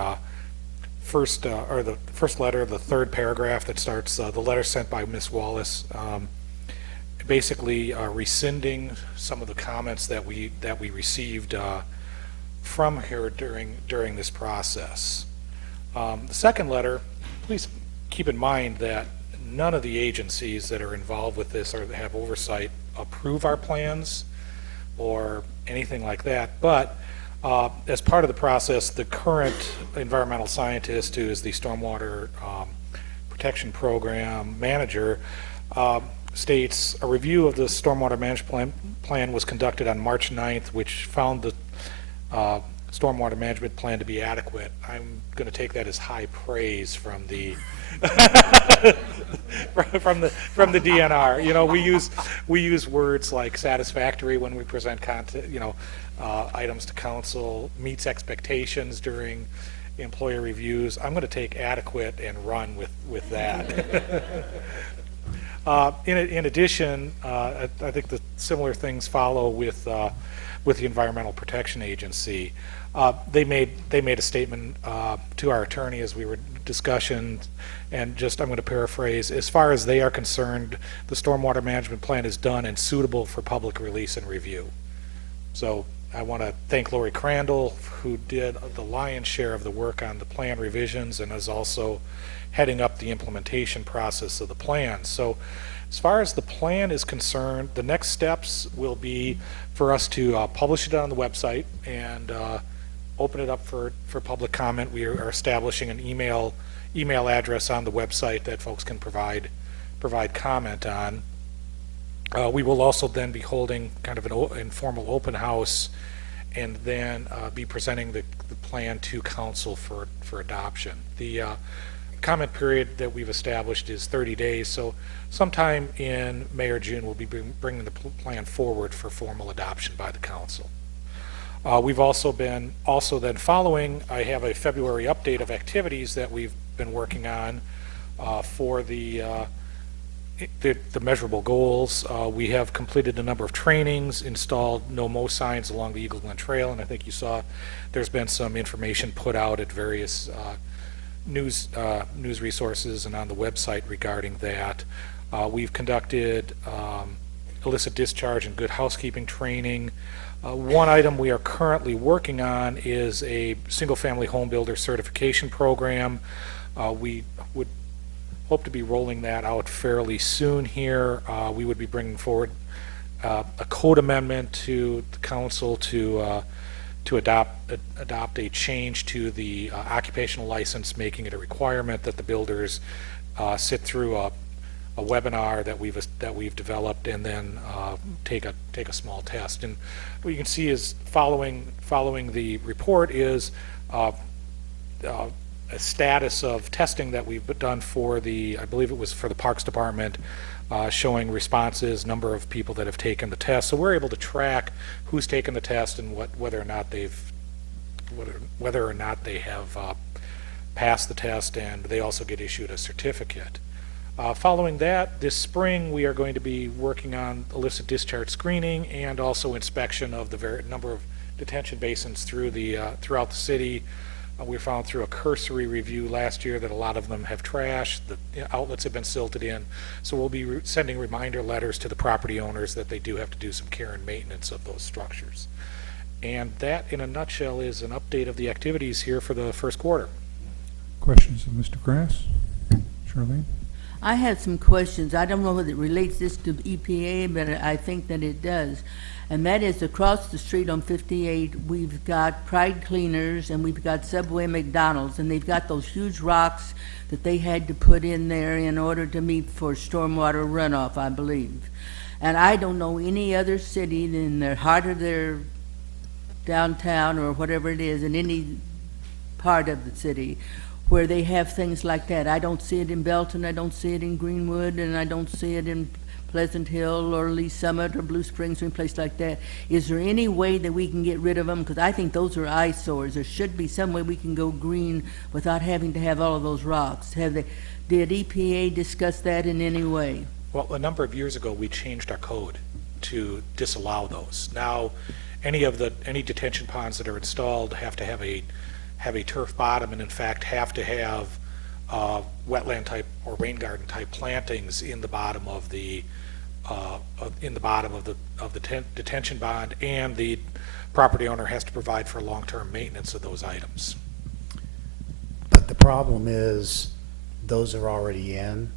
first letter, the third paragraph that starts the letter sent by Ms. Wallace, basically rescinding some of the comments that we received from her during this process. The second letter, please keep in mind that none of the agencies that are involved with this or that have oversight approve our plans or anything like that, but as part of the process, the current environmental scientist, who is the stormwater protection program manager, states a review of the stormwater management plan was conducted on March 9th, which found the stormwater management plan to be adequate. I'm going to take that as high praise from the from the DNR. You know, we use words like satisfactory when we present content, items to council, meets expectations during employer reviews. I'm going to take adequate and run with that. In addition, I think the similar things follow with the Environmental Protection Agency. They made a statement to our attorney as we were discussing, and I'm going to paraphrase, as far as they are concerned, the stormwater management plan is done and suitable for public release and review. So I want to thank Lori Crandall, who did the lion's share of the work on the plan revisions and is also heading up the implementation process of the plan. So as far as the plan is concerned, the next steps will be for us to publish it on the website and open it up for public comment. We are establishing an email address on the website that folks can provide comment on. We will also then be holding kind of an informal open house and then be presenting the plan to council for adoption. The comment period that we've established is 30 days, so sometime in May or June we'll be bringing the plan forward for formal adoption by the council. We've also then following, I have a February update of activities that we've been working on for the measurable goals. We have completed a number of trainings, installed no-mow signs along the Eagle Glen Trail, and I think you saw there's been some information put out at various news resources and on the website regarding that. We've conducted illicit discharge and good housekeeping training. One item we are currently working on is a single-family home builder certification program. We would hope to be rolling that out fairly soon here. We would be bringing forward a code amendment to the council to adopt a change to the occupational license, making it a requirement that the builders sit through a webinar that we've developed and then take a small test. And what you can see is following the report is a status of testing that we've done for I believe it was for the Parks Department, showing responses, number of people that have taken the test. So we're able to track who's taken the test and whether or not they have passed the test, and they also get issued a certificate. Following that, this spring we are going to be working on illicit discharge screening and also inspection of the number of detention basins throughout the city. We found through a cursory review last year that a lot of them have trash, the outlets have been silted in, so we'll be sending reminder letters to the property owners that they do have to do some care and maintenance of those structures. And that, in a nutshell, is an update of the activities here for the first quarter. Questions of Mr. Grass? Charlene? I have some questions. I don't know whether it relates this to EPA, but I think that it does. And that is across the street on 58, we've got Pride Cleaners and we've got Subway McDonald's, and they've got those huge rocks that they had to put in there in order to meet for stormwater runoff, I believe. And I don't know any other city in the heart of their downtown or whatever it is, in any part of the city, where they have things like that. I don't see it in Belton, I don't see it in Greenwood, and I don't see it in Pleasant Hill or Lee Summit or Blue Springs or any place like that. Is there any way that we can get rid of them? Because I think those are eyesores. There should be some way we can go green without having to have all of those rocks. Did EPA discuss that in any way? Well, a number of years ago, we changed our code to disallow those. Now, any detention ponds that are installed have to have a turf bottom, and in fact have to have wetland type or rain garden type plantings in the bottom of the detention bond, and the property owner has to provide for long-term maintenance of those items. But the problem is, those are already in,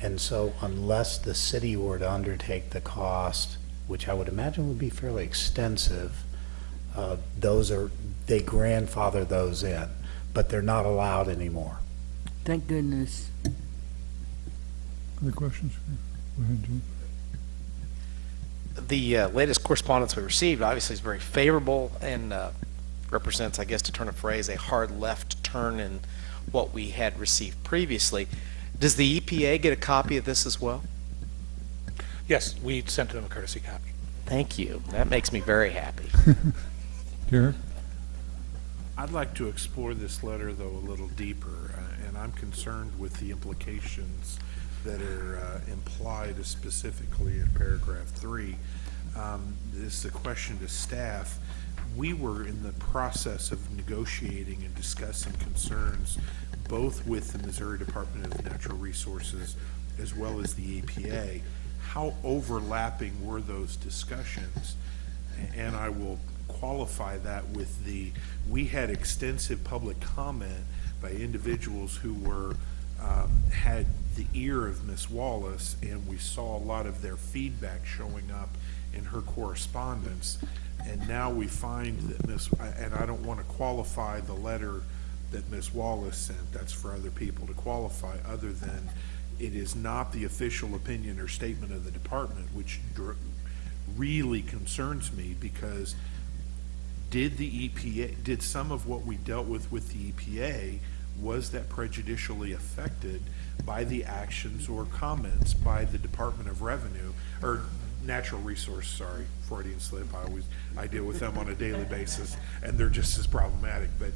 and so unless the city were to undertake the cost, which I would imagine would be fairly extensive, they grandfather those in, but they're not allowed anymore. Thank goodness. Other questions? Go ahead, Jim. The latest correspondence we received obviously is very favorable and represents, I guess, to turn a phrase, a hard left turn in what we had received previously. Does the EPA get a copy of this as well? Yes, we sent them a courtesy copy. Thank you. That makes me very happy. Derek? I'd like to explore this letter, though, a little deeper, and I'm concerned with the implications that are implied specifically in paragraph 3. This is a question to staff. We were in the process of negotiating and discussing concerns both with the Missouri Department of Natural Resources as well as the EPA. How overlapping were those discussions? And I will qualify that with we had extensive public comment by individuals who were had the ear of Ms. Wallace, and we saw a lot of their feedback showing up in her correspondence. And now we find that and I don't want to qualify the letter that Ms. Wallace sent, that's for other people to qualify, other than it is not the official opinion or statement of the department, which really concerns me, because did some of what we dealt with the EPA, was that prejudicially affected by the actions or comments by the Department of Revenue, or Natural Resource, sorry, Freudian slip, I deal with them on a daily basis, and they're just as problematic, but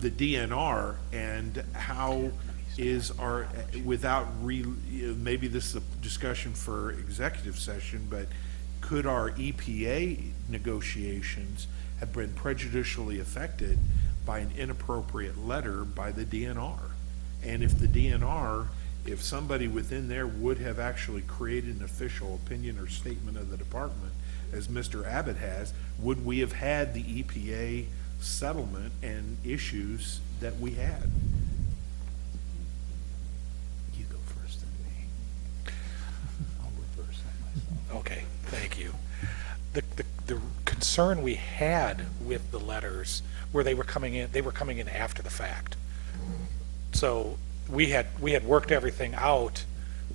the DNR, and how is our, maybe this is a discussion for executive session, but could our EPA negotiations have been prejudicially affected by an inappropriate letter by the DNR? And if the DNR, if somebody within there would have actually created an official opinion or statement of the department, as Mr. Abbott has, would we have had the EPA settlement and issues that we had? You go first, then me. I'll reverse that myself. Okay, thank you. The concern we had with the letters were they were coming in after the fact. So we had worked everything out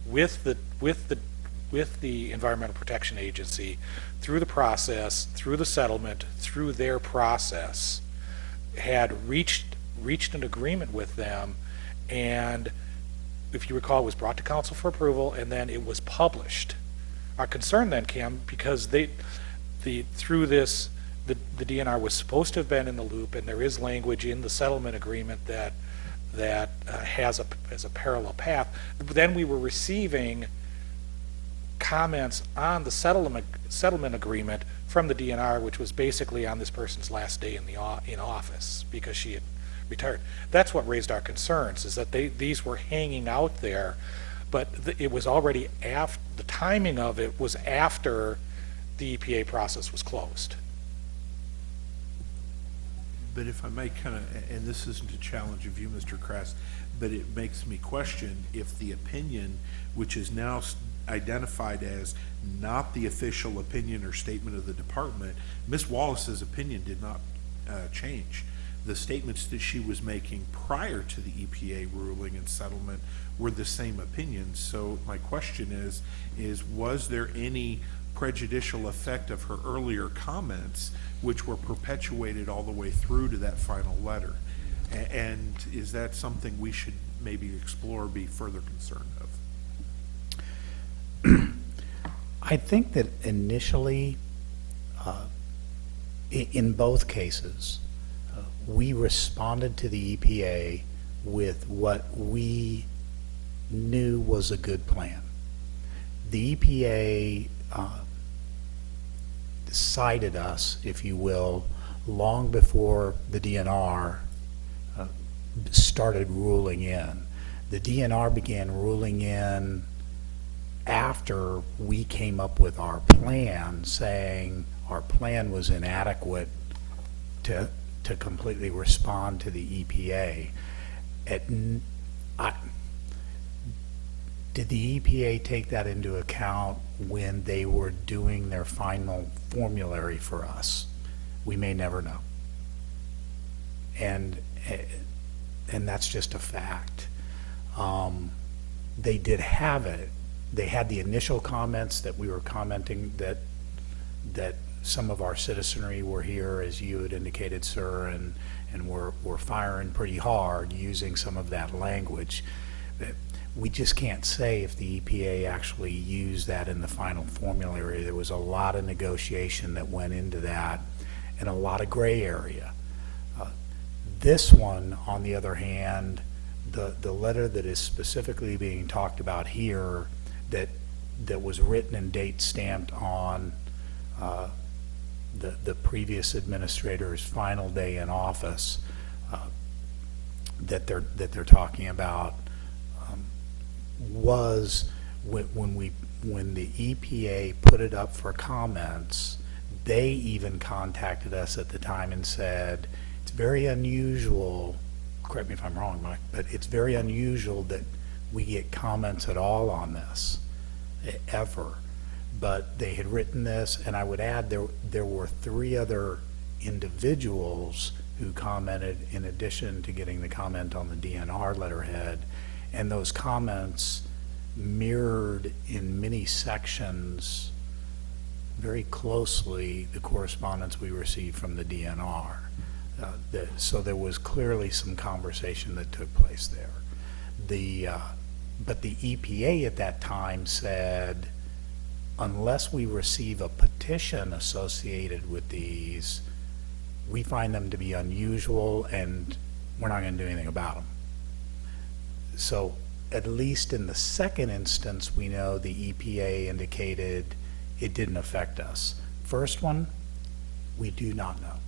with the Environmental Protection Agency through the process, through the settlement, through their process, had reached an agreement with them, and if you recall, it was brought to council for approval, and then it was published. Our concern then came because through this, the DNR was supposed to have been in the loop, and there is language in the settlement agreement that has a parallel path. Then we were receiving comments on the settlement agreement from the DNR, which was basically on this person's last day in office because she had retired. That's what raised our concerns, is that these were hanging out there, but it was already after, the timing of it was after the EPA process was closed. But if I may kind of, and this isn't a challenge of you, Mr. Krass, but it makes me question if the opinion, which is now identified as not the official opinion or statement of the department, Ms. Wallace's opinion did not change. The statements that she was making prior to the EPA ruling and settlement were the same opinions. So my question is was there any prejudicial effect of her earlier comments which were perpetuated all the way through to that final letter? And is that something we should maybe explore or be further concerned of? I think that initially, in both cases, we responded to the EPA with what we knew was a good plan. The EPA cited us, if you will, long before the DNR started ruling in. The DNR began ruling in after we came up with our plan, saying our plan was inadequate to completely respond to the EPA. Did the EPA take that into account when they were doing their final formulary for us? We may never know. And that's just a fact. They did have it. They had the initial comments that we were commenting that some of our citizenry were here, as you had indicated, sir, and were firing pretty hard using some of that language. We just can't say if the EPA actually used that in the final formulary. There was a lot of negotiation that went into that and a lot of gray area. This one, on the other hand, the letter that is specifically being talked about here that was written and date stamped on the previous administrator's final day in office that they're talking about was when the EPA put it up for comments. They even contacted us at the time and said, it's very unusual, correct me if I'm wrong, Mike, but it's very unusual that we get comments at all on this, ever. But they had written this, and I would add there were 3 other individuals who commented in addition to getting the comment on the DNR letterhead, and those comments mirrored in many sections very closely the correspondence we received from the DNR. So there was clearly some conversation that took place there. But the EPA at that time said, unless we receive a petition associated with these, we find them to be unusual and we're not going to do anything about them. So at least in the second instance, we know the EPA indicated it didn't affect us. First one, we do not know.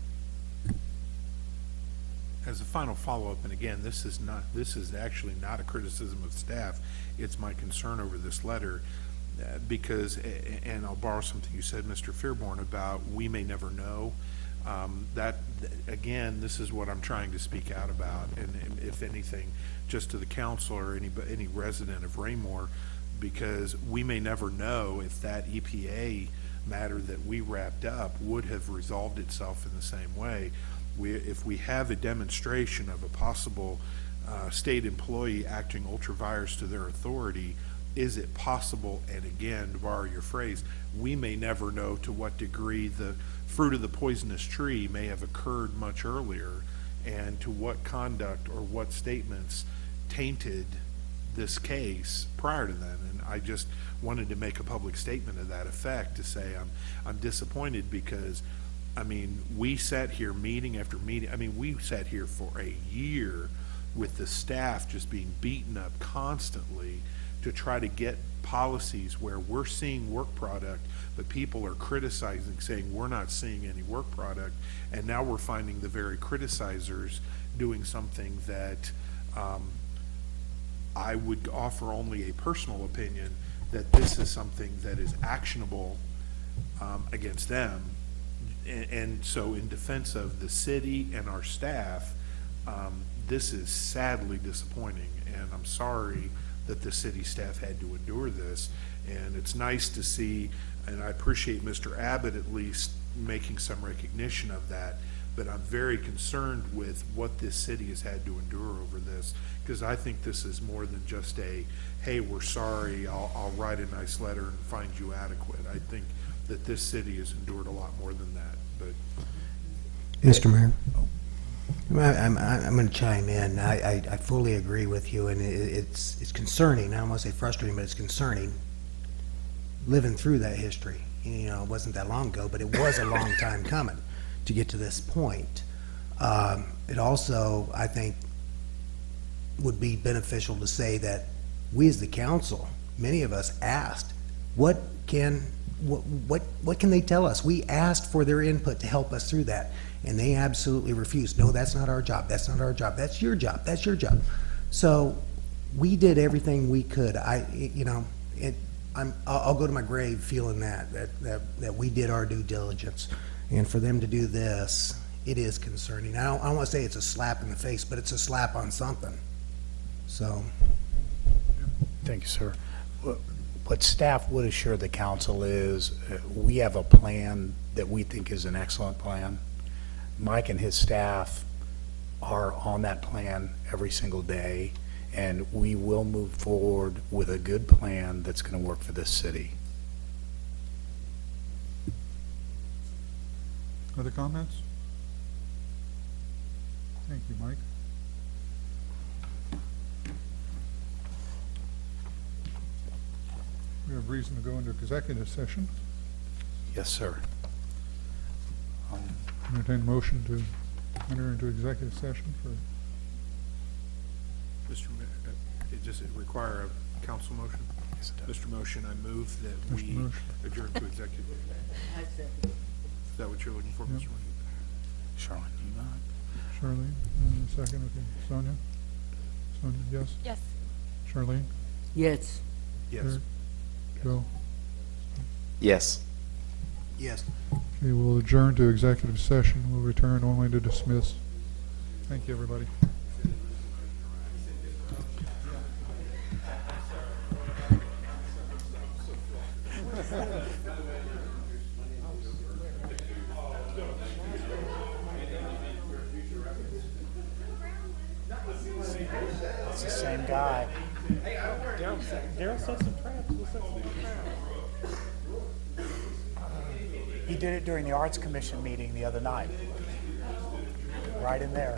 As a final follow-up, and again, this is actually not a criticism of staff, it's my concern over this letter, because, and I'll borrow something you said, Mr. Fairborn, about we may never know. Again, this is what I'm trying to speak out about, and if anything, just to the council or any resident of Raymore, because we may never know if that EPA matter that we wrapped up would have resolved itself in the same way. If we have a demonstration of a possible state employee acting ultra vires to their authority, is it possible, and again, to borrow your phrase, we may never know to what degree the fruit of the poisonous tree may have occurred much earlier, and to what conduct or what statements tainted this case prior to then. And I just wanted to make a public statement of that effect to say I'm disappointed, because I mean, we sat here meeting after meeting. I mean, we sat here for a year with the staff just being beaten up constantly to try to get policies where we're seeing work product, but people are criticizing, saying we're not seeing any work product. And now we're finding the very criticizers doing something that I would offer only a personal opinion that this is something that is actionable against them. And so in defense of the city and our staff, this is sadly disappointing, and I'm sorry that the city staff had to endure this. And it's nice to see, and I appreciate Mr. Abbott at least making some recognition of that, but I'm very concerned with what this city has had to endure over this, because I think this is more than just a, hey, we're sorry, I'll write a nice letter and find you adequate. I think that this city has endured a lot more than that, but. Mr. Mayor? I'm going to chime in. I fully agree with you, and it's concerning. I don't want to say frustrating, but it's concerning. Living through that history, you know, it wasn't that long ago, but it was a long time coming to get to this point. It also, I think, would be beneficial to say that we as the council, many of us asked, what can they tell us? We asked for their input to help us through that, and they absolutely refused. No, that's not our job. That's not our job. That's your job. That's your job. So we did everything we could. I'll go to my grave feeling that we did our due diligence, and for them to do this, it is concerning. I don't want to say it's a slap in the face, but it's a slap on something. So. Thank you, sir. What staff would assure the council is, we have a plan that we think is an excellent plan. Mike and his staff are on that plan every single day, and we will move forward with a good plan that's going to work for this city. Other comments? Thank you, Mike. We have reason to go into executive session. Yes, sir. Entertain a motion to enter into executive session for, Mr. Mayor, does it require a council motion? Yes, it does. Mr. Motion, I move that Mr. we Motion. adjourn to executive. Is that what you're looking for, Yep. Mr. Motion? Charlotte, you got it? Charlene, second, okay. Sonia? Sonia, yes? Yes. Charlene? Yes. Yes. Eric? Joe? Yes. Yes. Okay, we'll adjourn to executive session. We'll return only to dismiss. Thank you, everybody. It's the same guy. Daryl set some traps. We'll set some traps. He did it during the Arts Commission meeting the other night. Right in there.